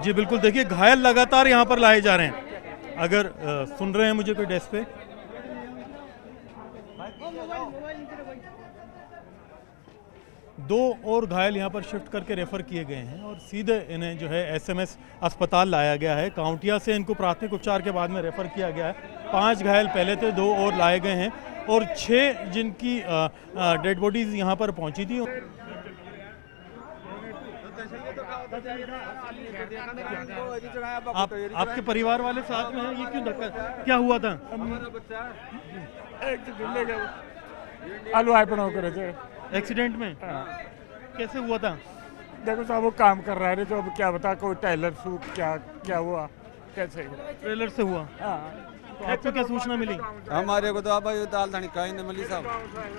जी बिल्कुल, देखिए घायल लगातार यहाँ पर लाए जा रहे हैं। अगर सुन रहे हैं मुझे कोई डेस्क पे, दो और घायल यहाँ पर शिफ्ट करके रेफर किए गए हैं और सीधे इन्हें जो है एसएमएस अस्पताल लाया गया है। काउंटिया से इनको प्राथमिक उपचार के बाद में रेफर किया गया है। 5 घायल पहले थे, 2 और लाए गए हैं और 6 जिनकी डेड बॉडीज यहाँ पर पहुँची थी। आपके परिवार वाले साथ में हैं, ये क्यों धक्का, क्या हुआ था? हमारा बच्चा आलू आइपन होकर एक्सीडेंट में कैसे हुआ था? देखो साहब वो काम कर रहा है तो अब क्या बता, कोई टेलर सूट क्या हुआ कैसे ट्रेलर से हुआ। तो आपको क्या सूचना मिली? हमारे को तो अब दाल धानी कहीं नहीं मिली साहब,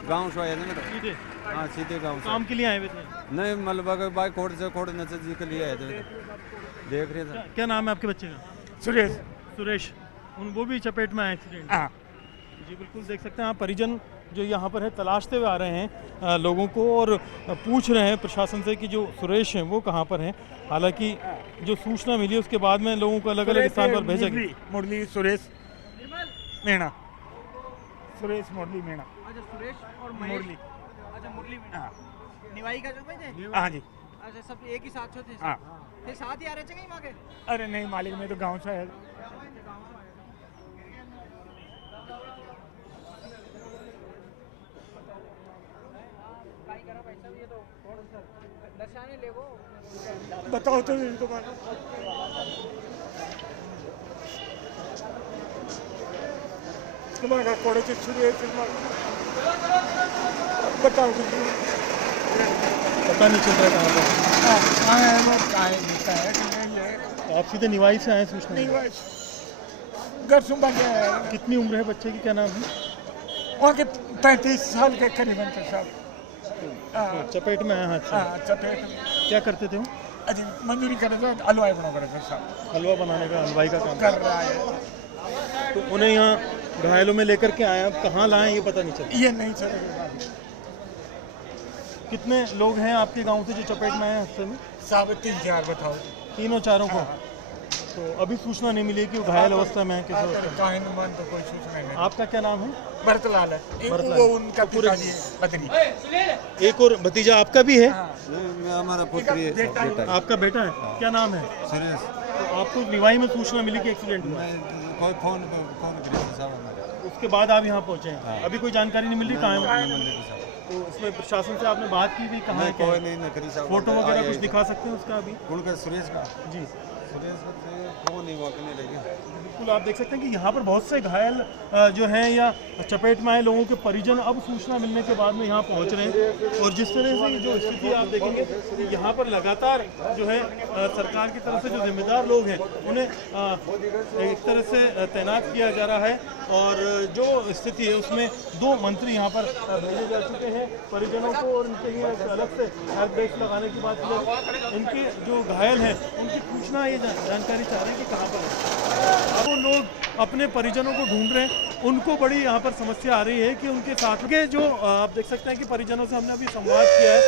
गाँव से आए थे सीधे हाँ सीधे गाँव से। काम के लिए आए हुए थे? नहीं मतलब बाइक खोड़ नजर जी के लिए आए थे, देख रहे थे। क्या नाम है आपके बच्चे का? सुरेश। सुरेश। वो भी चपेट में आए एक्सीडेंट? हाँ जी बिल्कुल, देख सकते हैं आप परिजन जो यहाँ पर है तलाशते हुए आ रहे हैं लोगों को और पूछ रहे हैं प्रशासन से कि जो सुरेश हैं वो कहाँ पर हैं। हालांकि जो सूचना मिली उसके बाद में लोगों को अलग अलग स्थान पर भेजा गया। मुरली सुरेश मीणा, सुरेश मुरली मीणा। अच्छा सुरेश और मुरली। अच्छा मुरली निवाई का जो भाई हाँ जी। अच्छा सब एक ही साथ थे? हाँ फिर साथ ही आ रहे थे कहीं वहाँ के? अरे नहीं मालिक, मैं तो गाँव से है। बताओ तो तुम्हारा कोड़े से शुरू है बताओ पता नहीं चल रहा कहाँ पर। आप सीधे निवाई से आए सूचना? कितनी उम्र है बच्चे की, क्या नाम है? वहाँ के 35 साल के करीबन थे साहब। चपेट में आया हाथ से? हाँ चपेट। क्या करते थे वो? अजी मजदूरी कर रहे थे, हलवाई बना रहे थे साहब। हलवा बनाने का, हलवाई का काम कर रहा है। तो उन्हें यहाँ घायलों में लेकर के आए, अब कहाँ लाएं ये पता नहीं चला? ये नहीं चलेगा। कितने लोग हैं आपके गांव से जो चपेट में आए हादसे में? साहब 3-4 बताओ। तीनों चारों को? तो अभी सूचना नहीं मिली कि वो घायल अवस्था में है, किस अवस्था में? तो कोई सूचना नहीं। आपका क्या नाम है? भरतलाल है। वो उनका पिताजी है, बदरी। एक और भतीजा आपका भी है? हमारा पुत्री है, बेटा है। आपका बेटा है? क्या नाम है? सुरेश। तो आपको निवाई में सूचना मिली कि एक्सीडेंट हुआ? कोई फोन करे साहब हमारे। उसके बाद आप यहाँ पहुँचे हैं? अभी कोई जानकारी नहीं मिली कहाँ है? तो उसमें प्रशासन से आपने बात की भी, कहाँ है? कोई नहीं करी साहब। फोटो वगैरह कुछ दिखा सकते हैं उसका अभी? उनका सुरेश का? जी सुरेश का फोन नहीं हुआ कि नहीं लगी। बिल्कुल, आप देख सकते हैं कि यहाँ पर बहुत से घायल जो हैं या चपेट में आए लोगों के परिजन अब सूचना मिलने के बाद में यहाँ पहुँच रहे हैं। और जिस तरह से जो स्थिति आप देखेंगे कि यहाँ पर लगातार जो है सरकार की तरफ से जो जिम्मेदार लोग हैं उन्हें एक तरह से तैनात किया जा रहा है। और जो स्थिति है उसमें 2 मंत्री यहाँ पर भेजे जा चुके हैं परिजनों को, और इनके लिए अलग से हेल्प डेस्क लगाने की बात की जाए। इनके जो घायल हैं उनकी सूचना ये जानकारी चाह रहे हैं कि कहाँ पर है। अब वो लोग अपने परिजनों को ढूंढ रहे हैं। उनको बड़ी यहाँ पर समस्या आ रही है कि उनके साथ के जो आप देख सकते हैं कि परिजनों से हमने अभी संवाद किया है,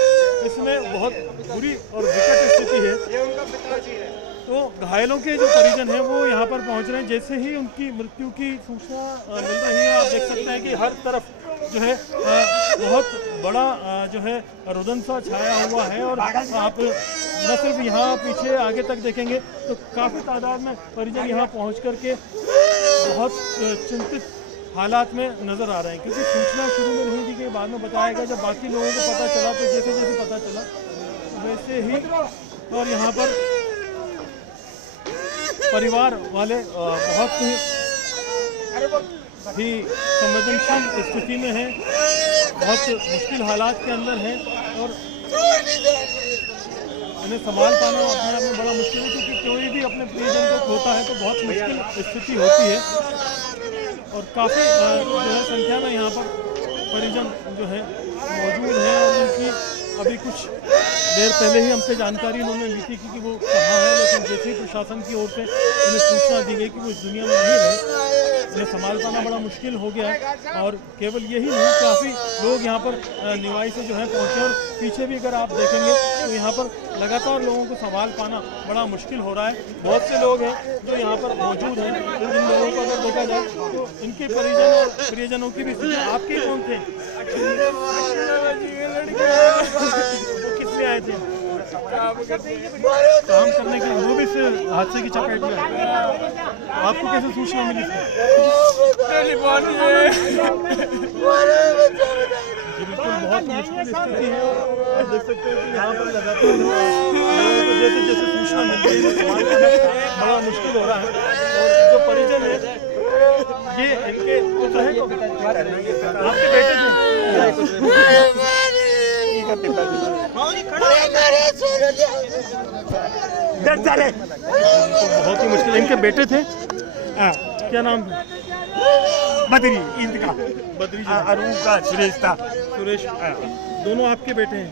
इसमें बहुत बुरी और विकट स्थिति है। तो घायलों के जो परिजन हैं वो यहाँ पर पहुँच रहे हैं। जैसे ही उनकी मृत्यु की सूचना मिल रही है, आप देख सकते हैं कि हर तरफ जो है बहुत बड़ा जो है रुदन सा छाया हुआ है। और आप न सिर्फ यहाँ पीछे आगे तक देखेंगे तो काफ़ी तादाद में परिजन यहाँ पहुँच करके बहुत चिंतित हालात में नज़र आ रहे हैं, क्योंकि सूचना शुरू में नहीं दी गई, बाद में बताया गया। जब बाकी लोगों को पता चला तो जैसे जैसे पता चला वैसे ही। और यहाँ पर परिवार वाले बहुत ही संवेदनशील स्थिति में हैं, बहुत मुश्किल हालात के अंदर हैं और उन्हें संभाल पाना अपने आप में बड़ा मुश्किल है, क्योंकि कोई भी अपने प्रियजन को खोता है तो बहुत मुश्किल स्थिति होती है। और काफ़ी जो है संख्या में यहाँ पर परिजन जो है मौजूद हैं। और उनकी अभी कुछ देर पहले ही हमसे जानकारी उन्होंने ली थी कि वो कहाँ है, लेकिन जैसे ही प्रशासन की ओर से उन्हें सूचना दी गई कि वो इस दुनिया में नहीं रहे, उन्हें संभाल पाना बड़ा मुश्किल हो गया है। और केवल यही नहीं, काफ़ी लोग यहाँ पर निवाई से जो है पहुँचे। और पीछे भी अगर आप देखेंगे तो यहाँ पर लगातार लोगों को संभाल पाना बड़ा मुश्किल हो रहा है। बहुत से लोग हैं जो यहाँ पर मौजूद हैं, इन लोगों को अगर देखा जाए तो इनके परिजन और प्रियजनों की भी स्थिति। आपके कौन थे? वो किस लिए आए थे? काम करने के लिए। वो भी इस हादसे की चपेट में आए। आपको कैसे सूचना मिली थी? जी बिल्कुल, बहुत मुश्किल स्थिति है। आप देख सकते हैं कि यहाँ पर लगातार जैसे जैसे सूचना मिल रही है बड़ा मुश्किल हो रहा है। और जो परिजन है ये इनके पुत्र हैं, आपके बेटे थे? बहुत ही मुश्किल। इनके बेटे थे, क्या नाम था? बद्री इनका, बद्री अरुण का सुरेश था। सुरेश, दोनों आपके बेटे हैं?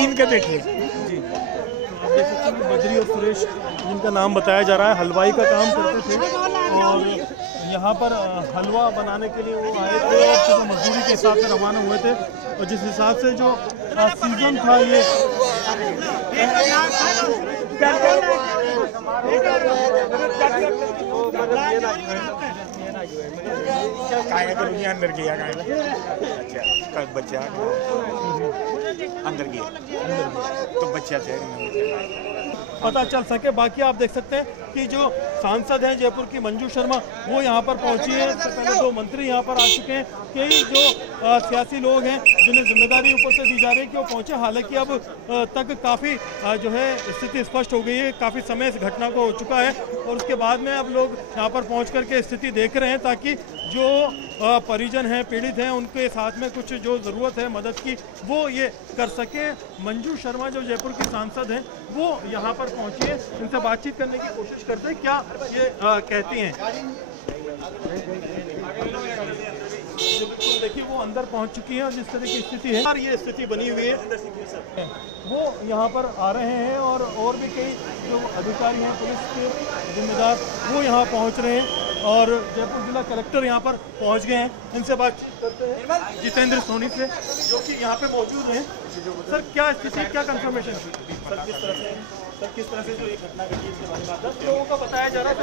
इनके बेटे जी। तो आप देख सकते हैं कि बद्री और सुरेश जिनका नाम बताया जा रहा है, हलवाई का काम करते थे और यहाँ पर हलवा बनाने के लिए वो आए थे और सुबह मजदूरी के हिसाब से रवाना हुए थे। और जिस हिसाब से जो सीजन था ये अंदर गया बच्चा अंदर गया तो बच्चा पता चल सके। बाकी आप देख सकते हैं कि जो सांसद हैं जयपुर की मंजू शर्मा वो यहाँ पर पहुंची है। इससे पहले दो मंत्री यहाँ पर आ चुके हैं। कई जो सियासी लोग हैं जिन्हें जिम्मेदारी ऊपर से दी जा रही है कि वो पहुंचे। हालांकि अब तक काफ़ी जो है स्थिति स्पष्ट हो गई है। काफ़ी समय इस घटना को हो चुका है और उसके बाद में अब लोग यहाँ पर पहुँच करके स्थिति देख रहे हैं ताकि जो परिजन हैं, पीड़ित हैं, उनके साथ में कुछ जो ज़रूरत है मदद की वो ये कर सके। मंजू शर्मा जो जयपुर की सांसद हैं वो यहाँ पर पहुँची है। इनसे बातचीत करने की कोशिश करते हैं, क्या ये कहती हैं। देखिए वो अंदर पहुंच चुकी है और जिस तरह की स्थिति है और ये स्थिति बनी हुई है वो यहाँ पर आ रहे हैं और भी कई जो अधिकारी हैं, पुलिस के जिम्मेदार वो यहाँ पहुँच रहे हैं और जयपुर जिला कलेक्टर यहाँ पर पहुँच गए हैं। इनसे बातचीत करते हैं जितेंद्र सोनी से जो कि यहाँ पे मौजूद हैं। सर क्या स्थिति, क्या कंफर्मेशन थी? सर किस तरह से जो ये घटना घटी इसके बारे में 10 लोगों का बताया जा रहा है।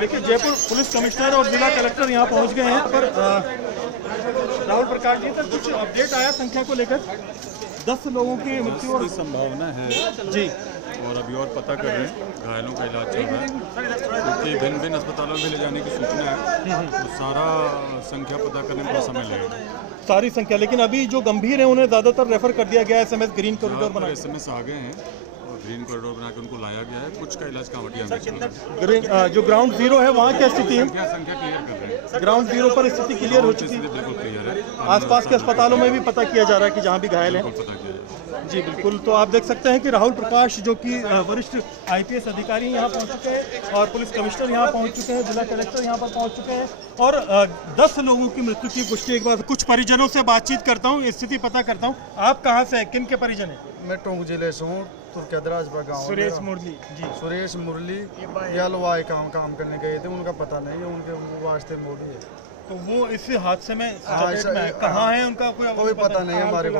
देखिए जयपुर पुलिस कमिश्नर और जिला कलेक्टर यहाँ पहुँच गए हैं पर राहुल प्रकाश जी, सर कुछ अपडेट आया संख्या को लेकर? 10 लोगों की मृत्यु और संभावना है जी, और अभी और पता कर रहे हैं। घायलों का इलाज चल रहा है क्योंकि भिन्न भिन्न अस्पतालों में ले जाने की सूचना है तो सारा संख्या पता करने में बहुत समय लगेगा। सारी संख्या, लेकिन अभी जो गंभीर है उन्हें ज़्यादातर रेफर कर दिया गया है। SMS ग्रीन कॉरिडोर बना SMS आ गए हैं और ग्रीन कॉरिडोर बना के उनको लाया गया है। कुछ का इलाज कांवटिया में चल रहा है। जो ग्राउंड जीरो है वहाँ क्या स्थिति है? संख्या क्लियर कर रहे हैं। ग्राउंड जीरो पर स्थिति क्लियर हो चुकी है, बिल्कुल क्लियर है। आसपास के अस्पतालों में भी पता किया जा रहा है कि जहाँ भी घायल हैं। पता किया जी बिल्कुल। तो आप देख सकते हैं कि राहुल प्रकाश जो कि वरिष्ठ IPS अधिकारी यहाँ पहुँच चुके हैं और पुलिस कमिश्नर यहाँ पहुँच चुके हैं, जिला कलेक्टर यहाँ पर पहुँच चुके हैं और 10 लोगों की मृत्यु की पुष्टि। एक बार कुछ परिजनों से बातचीत करता हूँ, स्थिति पता करता हूँ। आप कहाँ से हैं, किन के परिजन हैं? मैं टोंक जिले से हूँ, तुर्कदराजपुर गाँव। सुरेश मुरली जी। सुरेश मुरली ये हलवाई काम करने गए थे, उनका पता नहीं है, उनके वास्ते मोदी है। तो वो इस हादसे में कहाँ है, उनका कोई पता नहीं है हमारे को।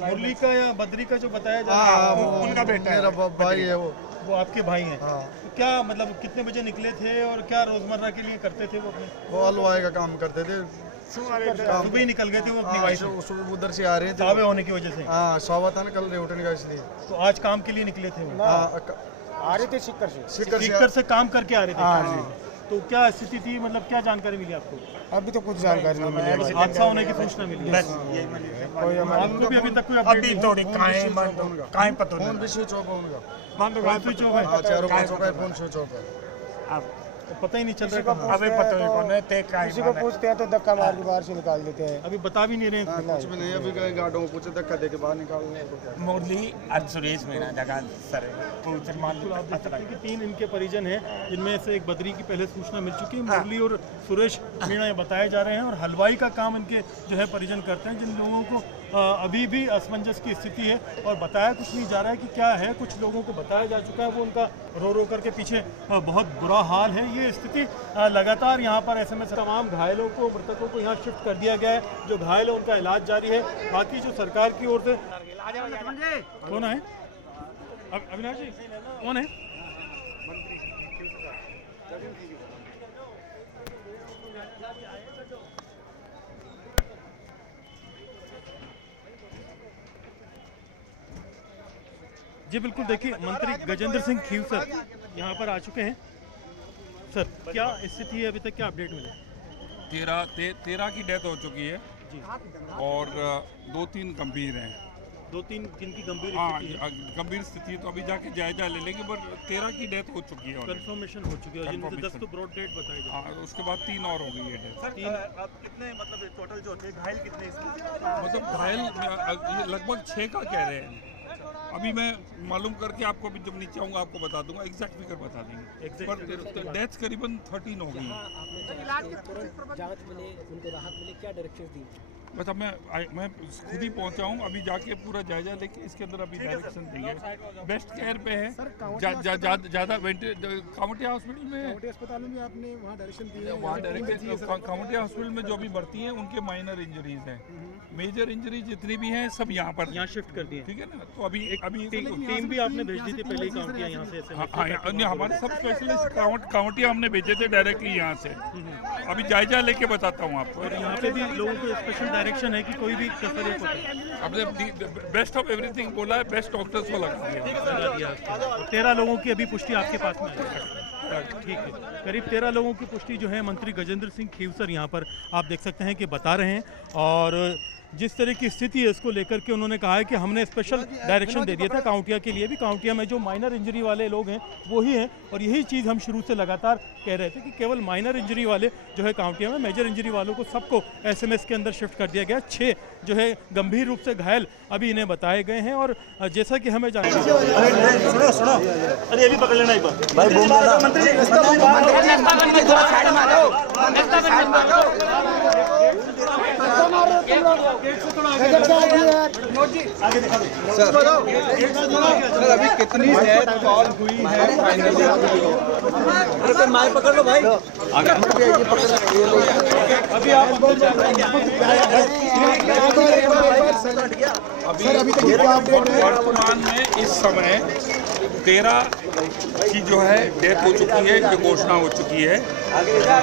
मुरली का या बद्री का जो बताया जा रहा है उनका बेटा है, मेरा भाई है वो आपके भाई हैं। तो क्या मतलब कितने बजे निकले थे और क्या रोजमर्रा के लिए करते थे वो अपने? वो हलवाई का काम करते थे, सुबह ही निकल गए थे वो अपनी वाइफ उधर से आ रहे थे ताबे होने की वजह से। हाँ, सौवा था ना कल रेवटन का, इसलिए। तो आज काम के लिए निकले थे वो? आ रहे थे सीकर से काम करके आ रहे थे। तो क्या स्थिति थी, मतलब क्या जानकारी मिली आपको? अभी तो कुछ जानकारी नहीं मिली। हादसा होने की सूचना मिली बस, आपको भी अभी तक कोई अभी थोड़ी काहे पता फोन भी स्विच ऑफ है उनका, स्विच ऑफ है, चारों पांचों का फोन स्विच ऑफ है। पता ही नहीं चल रहा है। अभी पता नहीं कौन है, किसी को पूछते हैं तो धक्का मार के बाहर से निकाल देते हैं। अभी बता भी नहीं रहे हैं कुछ भी नहीं, अभी गार्डों को पूछे धक्का दे के बाहर निकाल देंगे। मुरली और सुरेश मेरा जगह सर आप देख सकते हैं कि 3 इनके परिजन हैं, जिनमें से एक बद्री की पहले सूचना मिल चुकी है। मुरली और सुरेश मीणा बताए जा रहे हैं और हलवाई का काम इनके जो है परिजन करते हैं, जिन लोगों को अभी भी असमंजस की स्थिति है और बताया कुछ नहीं जा रहा है कि क्या है। कुछ लोगों को बताया जा चुका है, वो उनका रो करके पीछे बहुत बुरा हाल है। ये स्थिति लगातार यहाँ पर SMS तमाम घायलों को, मृतकों को यहाँ शिफ्ट कर दिया गया है। जो घायल है उनका इलाज जारी है। बाकी जो सरकार की ओर से कौन है, अविनाश जी कौन है? जी बिल्कुल। देखिए मंत्री गजेंद्र सिंह खीवसर यहाँ पर आ चुके हैं। सर क्या स्थिति है, अभी तक क्या अपडेट मिला? 13 की डेथ हो चुकी है जी और 2-3 गंभीर हैं। 2-3 जिनकी गंभीर स्थिति है तो अभी जाके जायजा ले लेंगे, पर 13 की डेथ हो चुकी है, कंफर्मेशन हो चुकी है, जिनमें 10 तो ब्रॉड डेट बताई जा रही है। उसके बाद 3 और हो गई है डेथ। अब कितने मतलब टोटल जो थे घायल कितने इसमें? मतलब घायल लगभग 6 का कह रहे हैं। अभी मैं मालूम करके आपको भी जब नीचे आऊँगा आपको बता दूंगा, एग्जैक्ट फिगर बता देंगे। पर डेथ करीबन 13 हो गई। जांच मिले, उनको राहत मिले, क्या डायरेक्शन दी? बस अब मैं खुद ही पहुंचा हूँ, अभी जाके पूरा जायजा लेके इसके अंदर अभी डायरेक्शन देंगे। बेस्ट केयर पे है, ज़्यादा कावटिया हॉस्पिटल में, अस्पतालों में आपने वहाँ डायरेक्शन दी है? वहाँ डायरेक्शन कावटिया हॉस्पिटल में जो भी भर्ती हैं उनके माइनर इंजरीज हैं, मेजर इंजरीज जितनी भी हैं सब यहाँ पर शिफ्ट कर दिए, ठीक है ना। तो अभी टीम भी आपने भेज दी थी पहले ही कावटिया यहाँ से? हाँ, हमारे सब स्पेशलिस्ट कावटिया हमने भेजे थे डायरेक्टली यहाँ से। अभी जायजा लेके बताता हूँ आपको। यहाँ पे भी लोगों को स्पेशल डायरेक्शन है कि कोई भी कसर एक होता है। आपने बेस्ट ऑफ एवरीथिंग बोला है, बेस्ट डॉक्टर्स को लगा दिया। 13 लोगों की अभी पुष्टि आपके पास में है, ठीक है। करीब 13 लोगों की पुष्टि जो है मंत्री गजेंद्र सिंह खीवसर यहाँ पर आप देख सकते हैं कि बता रहे हैं। और जिस तरह की स्थिति है इसको लेकर के उन्होंने कहा है कि हमने स्पेशल डायरेक्शन दे दिया था काउंटिया के लिए भी। काउंटिया में जो माइनर इंजरी वाले लोग हैं वो ही हैं, और यही चीज़ हम शुरू से लगातार कह रहे थे कि केवल माइनर इंजरी वाले जो है काउंटिया में, मेजर इंजरी वालों को सबको SMS के अंदर शिफ्ट कर दिया गया। 6 जो है गंभीर रूप से घायल अभी इन्हें बताए गए हैं। और जैसा कि हमें जानकारी सुनो, अरे ये भी पकड़ लेना एक सर अभी कितनी डेथ कॉल हुई है फाइनली? सर माइक पकड़ लो भाई, अभी आप वर्तमान में इस समय 13 की जो है डेथ हो चुकी है, ये घोषणा हो चुकी है।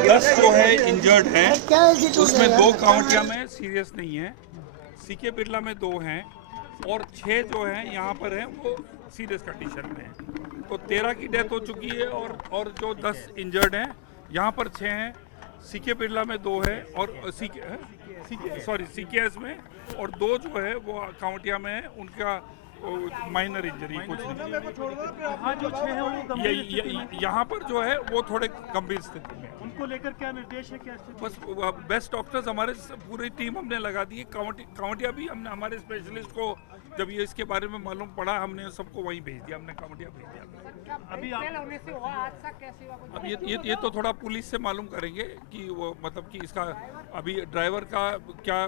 10 जो है इंजर्ड हैं, उसमें 2 कावटिया में सीरियस नहीं है, सीके बिरला में 2 हैं, और 6 जो हैं यहाँ पर हैं वो सीरियस कंडीशन में हैं। तो 13 की डेथ हो चुकी है और जो 10 इंजर्ड हैं यहाँ पर 6 हैं, सीके बिरला में 2 है और सीकेएस में, और 2 जो है वो कावटिया में है, उनका माइनर इंजरी कुछ यहाँ पर जो है वो थोड़े गंभीर स्थिति में। उनको लेकर क्या निर्देश है, क्या बस बेस्ट डॉक्टर्स हमारे पूरी टीम हमने लगा दी है। कावटिया भी हमने हमारे स्पेशलिस्ट को जब ये इसके बारे में मालूम पड़ा हमने सबको वहीं भेज दिया, हमने कावटिया भेज दिया। अब ये तो थोड़ा पुलिस से मालूम करेंगे कि वो मतलब कि इसका अभी ड्राइवर का क्या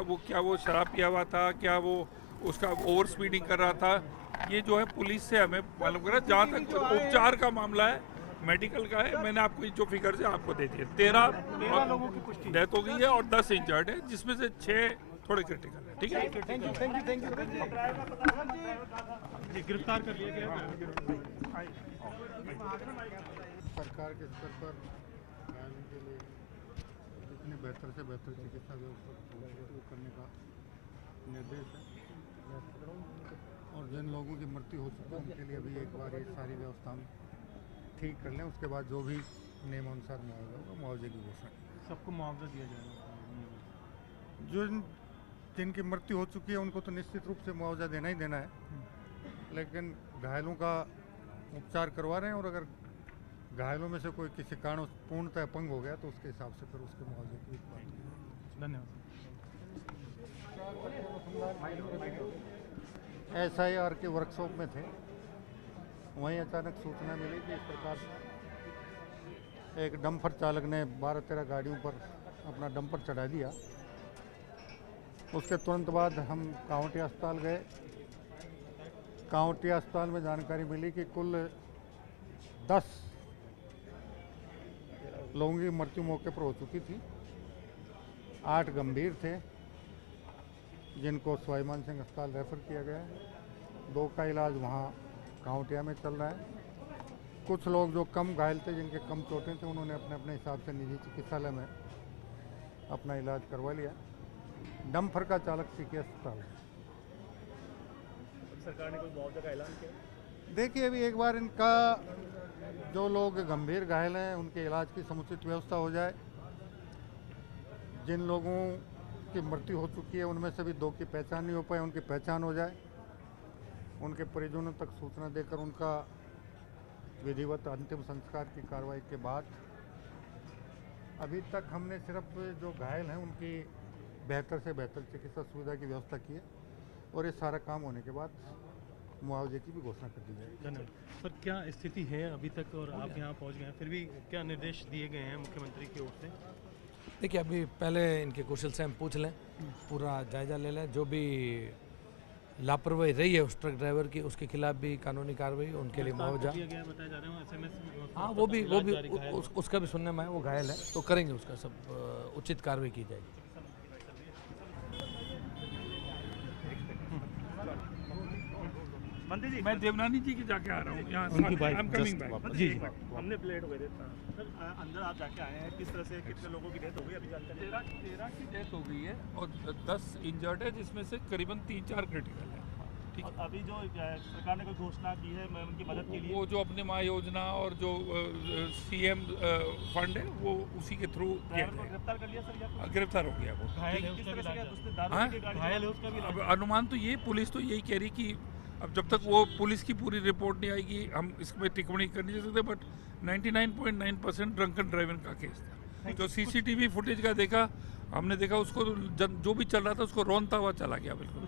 वो शराब पिया हुआ था, क्या वो उसका ओवर स्पीडिंग कर रहा था, ये जो है पुलिस से हमें मालूम करा। जहाँ तक उपचार का मामला है, मेडिकल का है, मैंने आपको जो फिगर है आपको दे दिए। 13 लोगों की पुष्टि डेथ हो गई है और 10 इंजर्ड है, जिसमें से 6 थोड़े क्रिटिकल है। ठीक है, थैंक यू। गिरफ्तार कर लिया गया। सरकार के स्तर पर घायलों के लिए जितनी बेहतर से बेहतर चिकित्सा व्यवस्था करने का निर्देश है, और जिन लोगों की मृत्यु हो चुकी है उनके लिए भी एक बार ये सारी व्यवस्था हम ठीक कर लें, उसके बाद जो भी नियमानुसार मुआवजा होगा मुआवजे की घोषणा। सबको मुआवजा दिया जाएगा। जो जिनकी मृत्यु हो चुकी है उनको तो निश्चित रूप से मुआवजा देना ही देना है, लेकिन घायलों का उपचार करवा रहे हैं, और अगर घायलों में से कोई किसी कारण पूर्णतः अपंग हो गया तो उसके हिसाब से फिर उसके मुआवजे की बात की। धन्यवाद। SIR के वर्कशॉप में थे, वहीं अचानक सूचना मिली कि इस प्रकार एक डंपर चालक ने 12-13 गाड़ियों पर अपना डंपर चढ़ा दिया। उसके तुरंत बाद हम कावटिया अस्पताल गए। कावटिया अस्पताल में जानकारी मिली कि कुल 10 लोगों की मृत्यु मौके पर हो चुकी थी, 8 गंभीर थे जिनको स्वाभिमान सिंह अस्पताल रेफर किया गया है। 2 का इलाज वहाँ कावटिया में चल रहा है। कुछ लोग जो कम घायल थे, जिनके कम चोटें थे, उन्होंने अपने अपने हिसाब से निजी चिकित्सालय में अपना इलाज करवा लिया। डंपर का चालक सीके अस्पताल है। सरकार ने कोई मुआवजा का ऐलान किया? देखिए, अभी एक बार इनका जो लोग गंभीर घायल हैं उनके इलाज की समुचित व्यवस्था हो जाए। जिन लोगों की मृत्यु हो चुकी है उनमें से भी 2 की पहचान नहीं हो पाई, उनकी पहचान हो जाए, उनके परिजनों तक सूचना देकर उनका विधिवत अंतिम संस्कार की कार्रवाई के बाद, अभी तक हमने सिर्फ जो घायल हैं उनकी बेहतर से बेहतर चिकित्सा सुविधा की व्यवस्था की है, और ये सारा काम होने के बाद मुआवजे की भी घोषणा कर दी जाएगी। धन्यवाद सर। क्या स्थिति है अभी तक और आप यहाँ पहुँच गए हैं, फिर भी क्या निर्देश दिए गए हैं मुख्यमंत्री की ओर से? देखिए, अभी पहले इनके कुशल से हम पूछ लें, पूरा जायजा ले लें। जो भी लापरवाही रही है उस ट्रक ड्राइवर की, उसके खिलाफ भी कानूनी कार्रवाई, उनके लिए मुआवजा। हाँ, वो भी उसका भी सुनने में आया, वो घायल है, तो करेंगे उसका सब उचित कार्रवाई की जाएगी। मंत्री जी, मैं देवनानी जी की जाके आ रहा हूँ यहाँ। उनकी बाइक जी जी हमने प्लेट हुए थे सर, अंदर आप जाके आए हैं, किस तरह से कितने लोगों की डेथ हो गई अभी जानकारी? 13 की डेथ हो गई है और 10 इंजर्ड है, जिसमें से करीबन 3-4 क्रिटिकल है। ठीक है, अभी जो सरकार ने कोई घोषणा की है मैं उनकी मदद के लिए, वो जो अपने माँ योजना और जो CM फंड है वो उसी के थ्रू गिरफ्तार कर लिया सर या गिरफ्तार हो गया वो। घायल है उसका भी? अब अनुमान तो ये, पुलिस तो यही कह रही कि अब जब तक वो पुलिस की पूरी रिपोर्ट नहीं आएगी हम इसमें टिप्पणी कर नहीं सकते, बट 99.9% ड्रंकन ड्राइविंग का केस था। जो CCTV फुटेज का देखा, हमने देखा उसको जो भी चल रहा था उसको रोनता हुआ चला गया बिल्कुल।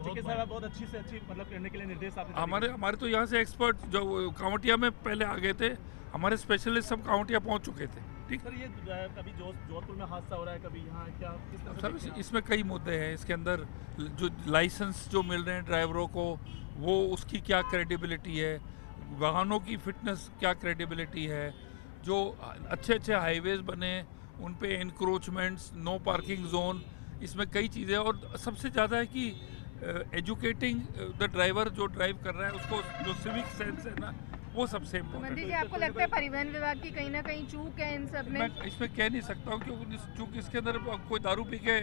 बहुत अच्छी से अच्छी मतलब करने के लिए निर्देश आपने हमारे तो यहाँ से एक्सपर्ट जो कांवटिया में पहले आ गए थे, हमारे स्पेशलिस्ट सब कांवटिया पहुँच चुके थे। ठीक सर, ये कभी जोधपुर में हादसा हो रहा है, कभी यहाँ क्या किस तरह सर इसमें कई मुद्दे हैं। इसके अंदर जो लाइसेंस जो मिल रहे हैं ड्राइवरों को, वो उसकी क्या क्रेडिबिलिटी है, वाहनों की फिटनेस क्या क्रेडिबिलिटी है, जो अच्छे हाईवेज बने उन पे इंक्रोचमेंट्स, नो पार्किंग जोन, इसमें कई चीज़ें। और सबसे ज़्यादा है कि एजुकेटिंग द ड्राइवर जो ड्राइव कर रहा है उसको जो सिविक सेंस है ना, वो सबसे इम्पोर्टेंट है। आपको लगता है परिवहन विभाग की कहीं ना कहीं चूक है इन सब में? मैं इसमें कह नहीं सकता हूँ क्योंकि चूक इसके अंदर कोई दारू पी के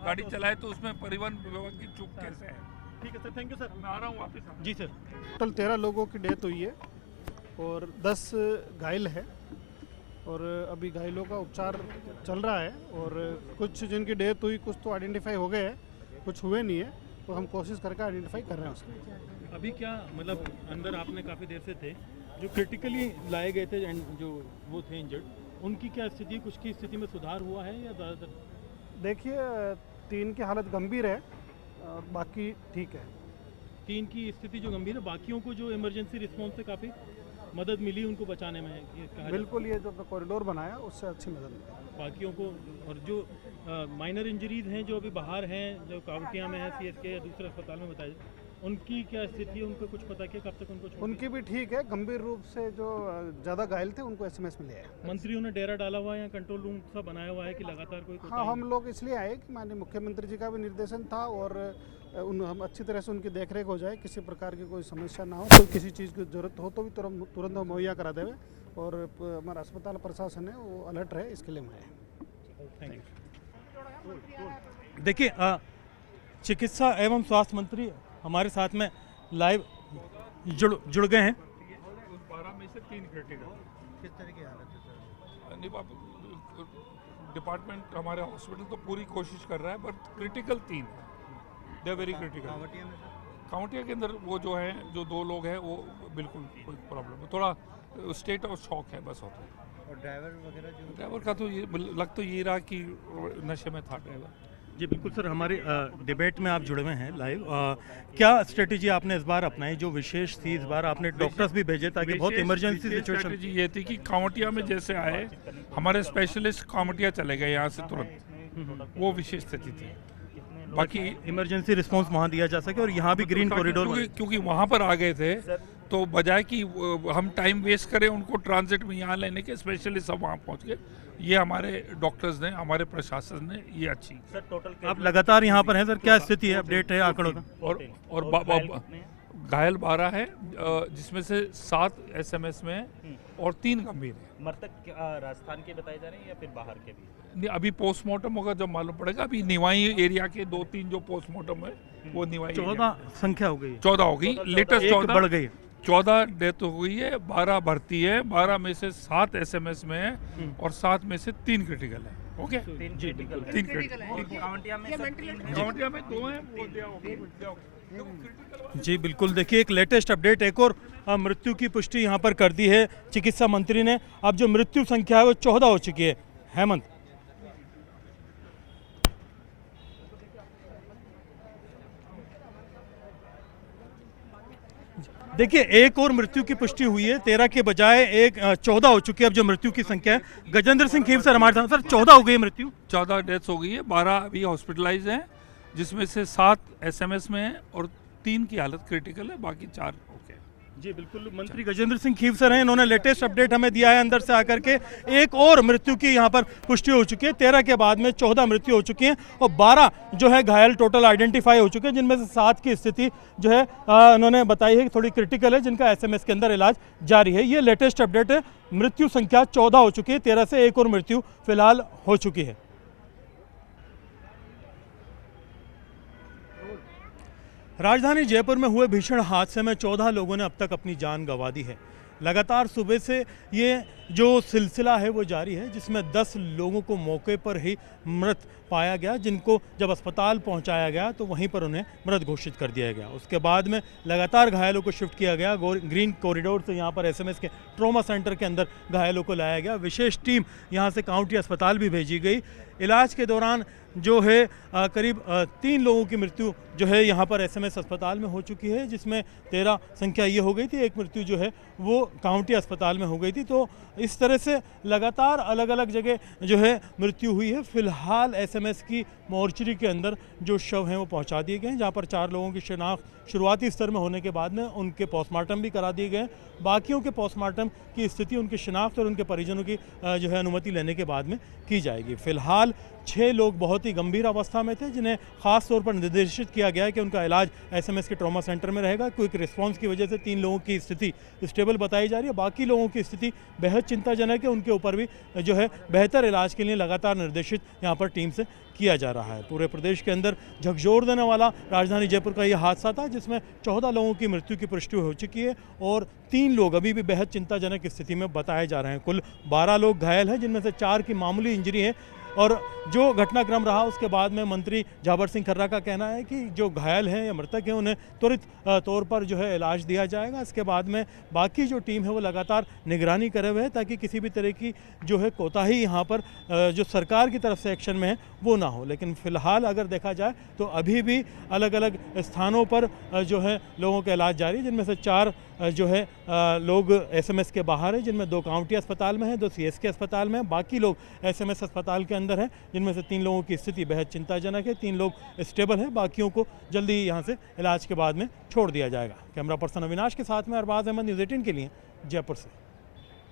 गाड़ी चलाए तो उसमें परिवहन विभाग की चूक कैसे है। ठीक है सर, थैंक यू सर, मैं आ रहा हूँ वापस। जी सर। टोटल 13 लोगों की डेथ हुई है और 10 घायल है और अभी घायलों का उपचार चल रहा है और कुछ जिनकी डेथ हुई कुछ तो आइडेंटिफाई हो गए हैं, कुछ हुए नहीं है, तो हम कोशिश करके आइडेंटिफाई कर रहे हैं उसको। अभी क्या मतलब अंदर आपने काफ़ी देर से थे, जो क्रिटिकली लाए गए थे एंड जो वो थे इंजर्ड, उनकी क्या स्थिति, कुछ की स्थिति में सुधार हुआ है या ज़्यादातर? देखिए 3 की हालत गंभीर है और बाकी ठीक है। 3 की स्थिति जो गंभीर है, बाकियों को जो इमरजेंसी रिस्पॉन्स से काफ़ी मदद मिली उनको बचाने में? बिल्कुल, ये जो कॉरिडोर बनाया उससे अच्छी मदद मिली बाकियों को। और जो माइनर इंजरीज हैं जो अभी बाहर हैं, जो कावटिया में है CSK या दूसरे अस्पताल में बताए, उनकी क्या स्थिति है, उनको कुछ पता क्या कब तक उनको? उनकी भी ठीक है, गंभीर रूप से जो ज़्यादा घायल थे उनको SMS में ले आए। मंत्रियों ने डेरा डाला हुआ है या कंट्रोल रूम सा बनाया हुआ है कि लगातार कोई? हाँ, हम लोग इसलिए आए कि माननीय मुख्यमंत्री जी का भी निर्देशन था और हम अच्छी तरह से उनकी देखरेख हो जाए, किसी प्रकार की कोई समस्या ना हो, कोई किसी चीज़ की जरूरत हो तो भी तुरंत मुहैया करा देवे और हमारा अस्पताल प्रशासन है वो अलर्ट रहे, इसके लिए हम आए। Thank you. देखिए, चिकित्सा एवं स्वास्थ्य मंत्री हमारे साथ में लाइव जुड़ गए हैं। 12 में से 3 क्रिटिकल। किस तरह की हालत है सर? डिपार्टमेंट हमारे हॉस्पिटल तो पूरी कोशिश कर रहा है, बट क्रिटिकल 3 है, दे आर वेरी क्रिटिकल। कांवटिया के अंदर वो जो है, जो 2 लोग हैं वो बिल्कुल कोई प्रॉब्लम है, थोड़ा स्टेट ऑफ शॉक है बस होता है। और ड्राइवर वगैरह जो, ड्राइवर का तो ये लग तो ये रहा कि नशे में था ड्राइवर। जी बिल्कुल सर, हमारे डिबेट में आप जुड़े हुए हैं लाइव। क्या स्ट्रेटेजी आपने इस बार अपनाई जो विशेष थी? इस बार आपने डॉक्टर्स भी भेजे ताकि बहुत इमरजेंसी सिचुएशन। स्ट्रेटेजी ये थी कि कांवटिया में जैसे आए हमारे स्पेशलिस्ट कांवटिया चले गए यहाँ से तुरंत, वो विशेष स्थिति थी। बाकी इमरजेंसी रिस्पांस वहाँ दिया जा सके और यहाँ भी ग्रीन कॉरिडोर, क्योंकि वहाँ पर आ गए थे तो बजाय कि हम टाइम वेस्ट करें उनको ट्रांजिट में यहाँ लेने के, स्पेशलिस्ट सब वहाँ पहुँच गए। ये हमारे डॉक्टर्स ने, हमारे प्रशासन ने ये अच्छी। सर टोटल आप लगातार यहाँ पर हैं सर, क्या स्थिति है, अपडेट है आंकड़ों का? और घायल 12 है, जिसमें से 7 SMS में है और 3 गंभीर है। मृतक राजस्थान के बताए जा रहे हैं या फिर बाहर के भी? नहीं, अभी पोस्टमार्टम होगा जब मालूम पड़ेगा। अभी निवाई एरिया के 2-3 जो पोस्टमार्टम है वो निवाई 14 संख्या हो गई, 14 हो गई, लेटेस्ट 14 बढ़ गई, 14 डेथ हो गई है, 12 भर्ती है, 12 में से 7 SMS में है और 7 में से 3 क्रिटिकल है। Okay, 3 critical. कांवटिया में 2 हैं, वो दिया होगा। जी बिल्कुल, देखिए एक लेटेस्ट अपडेट, एक और मृत्यु की पुष्टि यहाँ पर कर दी है चिकित्सा मंत्री ने। अब जो मृत्यु संख्या है वो 14 हो चुकी है। हेमंत, देखिए, एक और मृत्यु की पुष्टि हुई है, 13 के बजाय 14 हो चुकी है अब जो मृत्यु की संख्या है। गजेंद्र सिंह खीव सर हमारे साथ। सर 14 हो गई है मृत्यु? 14 डेथ्स हो गई है, 12 अभी हॉस्पिटलाइज हैं, जिसमें से 7 SMS में हैं और 3 की हालत क्रिटिकल है, बाकी 4 ओके। जी बिल्कुल, मंत्री गजेंद्र सिंह खीव सर हैं, इन्होंने लेटेस्ट अपडेट हमें दिया है अंदर से आकर के। एक और मृत्यु की यहाँ पर पुष्टि हो चुकी है, 13 के बाद में 14 मृत्यु हो चुकी हैं और 12 जो है घायल टोटल आइडेंटिफाई हो चुके हैं, जिनमें से 7 की स्थिति जो है उन्होंने बताई है कि थोड़ी क्रिटिकल है, जिनका SMS के अंदर इलाज जारी है। ये लेटेस्ट अपडेट है, मृत्यु संख्या 14 हो चुकी है, 13 से एक और मृत्यु फिलहाल हो चुकी है। राजधानी जयपुर में हुए भीषण हादसे में 14 लोगों ने अब तक अपनी जान गंवा दी है। लगातार सुबह से ये जो सिलसिला है वो जारी है, जिसमें 10 लोगों को मौके पर ही मृत पाया गया, जिनको जब अस्पताल पहुंचाया गया तो वहीं पर उन्हें मृत घोषित कर दिया गया। उसके बाद में लगातार घायलों को शिफ्ट किया गया, ग्रीन कॉरिडोर से यहाँ पर SMS के ट्रॉमा सेंटर के अंदर घायलों को लाया गया। विशेष टीम यहाँ से काउंटी अस्पताल भी भेजी गई। इलाज के दौरान जो है करीब 3 लोगों की मृत्यु जो है यहाँ पर SMS अस्पताल में हो चुकी है, जिसमें 13 संख्या ये हो गई थी, एक मृत्यु जो है वो काउंटी अस्पताल में हो गई थी। तो इस तरह से लगातार अलग अलग जगह जो है मृत्यु हुई है। फिलहाल SMS की मोर्चरी के अंदर जो शव हैं वो पहुँचा दिए गए हैं, जहाँ पर 4 लोगों की शिनाख्त शुरुआती स्तर में होने के बाद में उनके पोस्टमार्टम भी करा दिए गए। बाकियों के पोस्टमार्टम की स्थिति उनकी शिनाख्त और उनके परिजनों की जो है अनुमति लेने के बाद में की जाएगी। फिलहाल 6 लोग बहुत ही गंभीर अवस्था में थे, जिन्हें खास तौर पर निर्देशित किया गया है कि उनका इलाज SMS के ट्रॉमा सेंटर में रहेगा। क्विक रिस्पांस की वजह से 3 लोगों की स्थिति स्टेबल बताई जा रही है, बाकी लोगों की स्थिति बेहद चिंताजनक है। उनके ऊपर भी जो है बेहतर इलाज के लिए लगातार निर्देशित यहाँ पर टीम से किया जा रहा है। पूरे प्रदेश के अंदर झकझोर देने वाला राजधानी जयपुर का यह हादसा था, जिसमें 14 लोगों की मृत्यु की पुष्टि हो चुकी है और 3 लोग अभी भी बेहद चिंताजनक स्थिति में बताए जा रहे हैं। कुल 12 लोग घायल हैं, जिनमें से 4 की मामूली इंजरी है। और जो घटनाक्रम रहा उसके बाद में मंत्री झाबर सिंह खर्रा का कहना है कि जो घायल हैं या मृतक हैं उन्हें त्वरित तौर पर जो है इलाज दिया जाएगा। इसके बाद में बाकी जो टीम है वो लगातार निगरानी करे हुए है, ताकि किसी भी तरह की जो है कोताही यहाँ पर जो सरकार की तरफ से एक्शन में है वो ना हो। लेकिन फिलहाल अगर देखा जाए तो अभी भी अलग अलग स्थानों पर जो है लोगों का इलाज जारी है, जिनमें से 4 जो है लोग SMS के बाहर हैं, जिनमें 2 काउंटी अस्पताल में हैं, 2 CSK अस्पताल में हैं, बाकी लोग SMS अस्पताल के अंदर हैं, जिनमें से 3 लोगों की स्थिति बेहद चिंताजनक है, 3 लोग स्टेबल हैं, बाकियों को जल्दी ही यहाँ से इलाज के बाद में छोड़ दिया जाएगा। कैमरा पर्सन अविनाश के साथ में अरबाज अहमद, न्यूज़ 18 के लिए जयपुर से।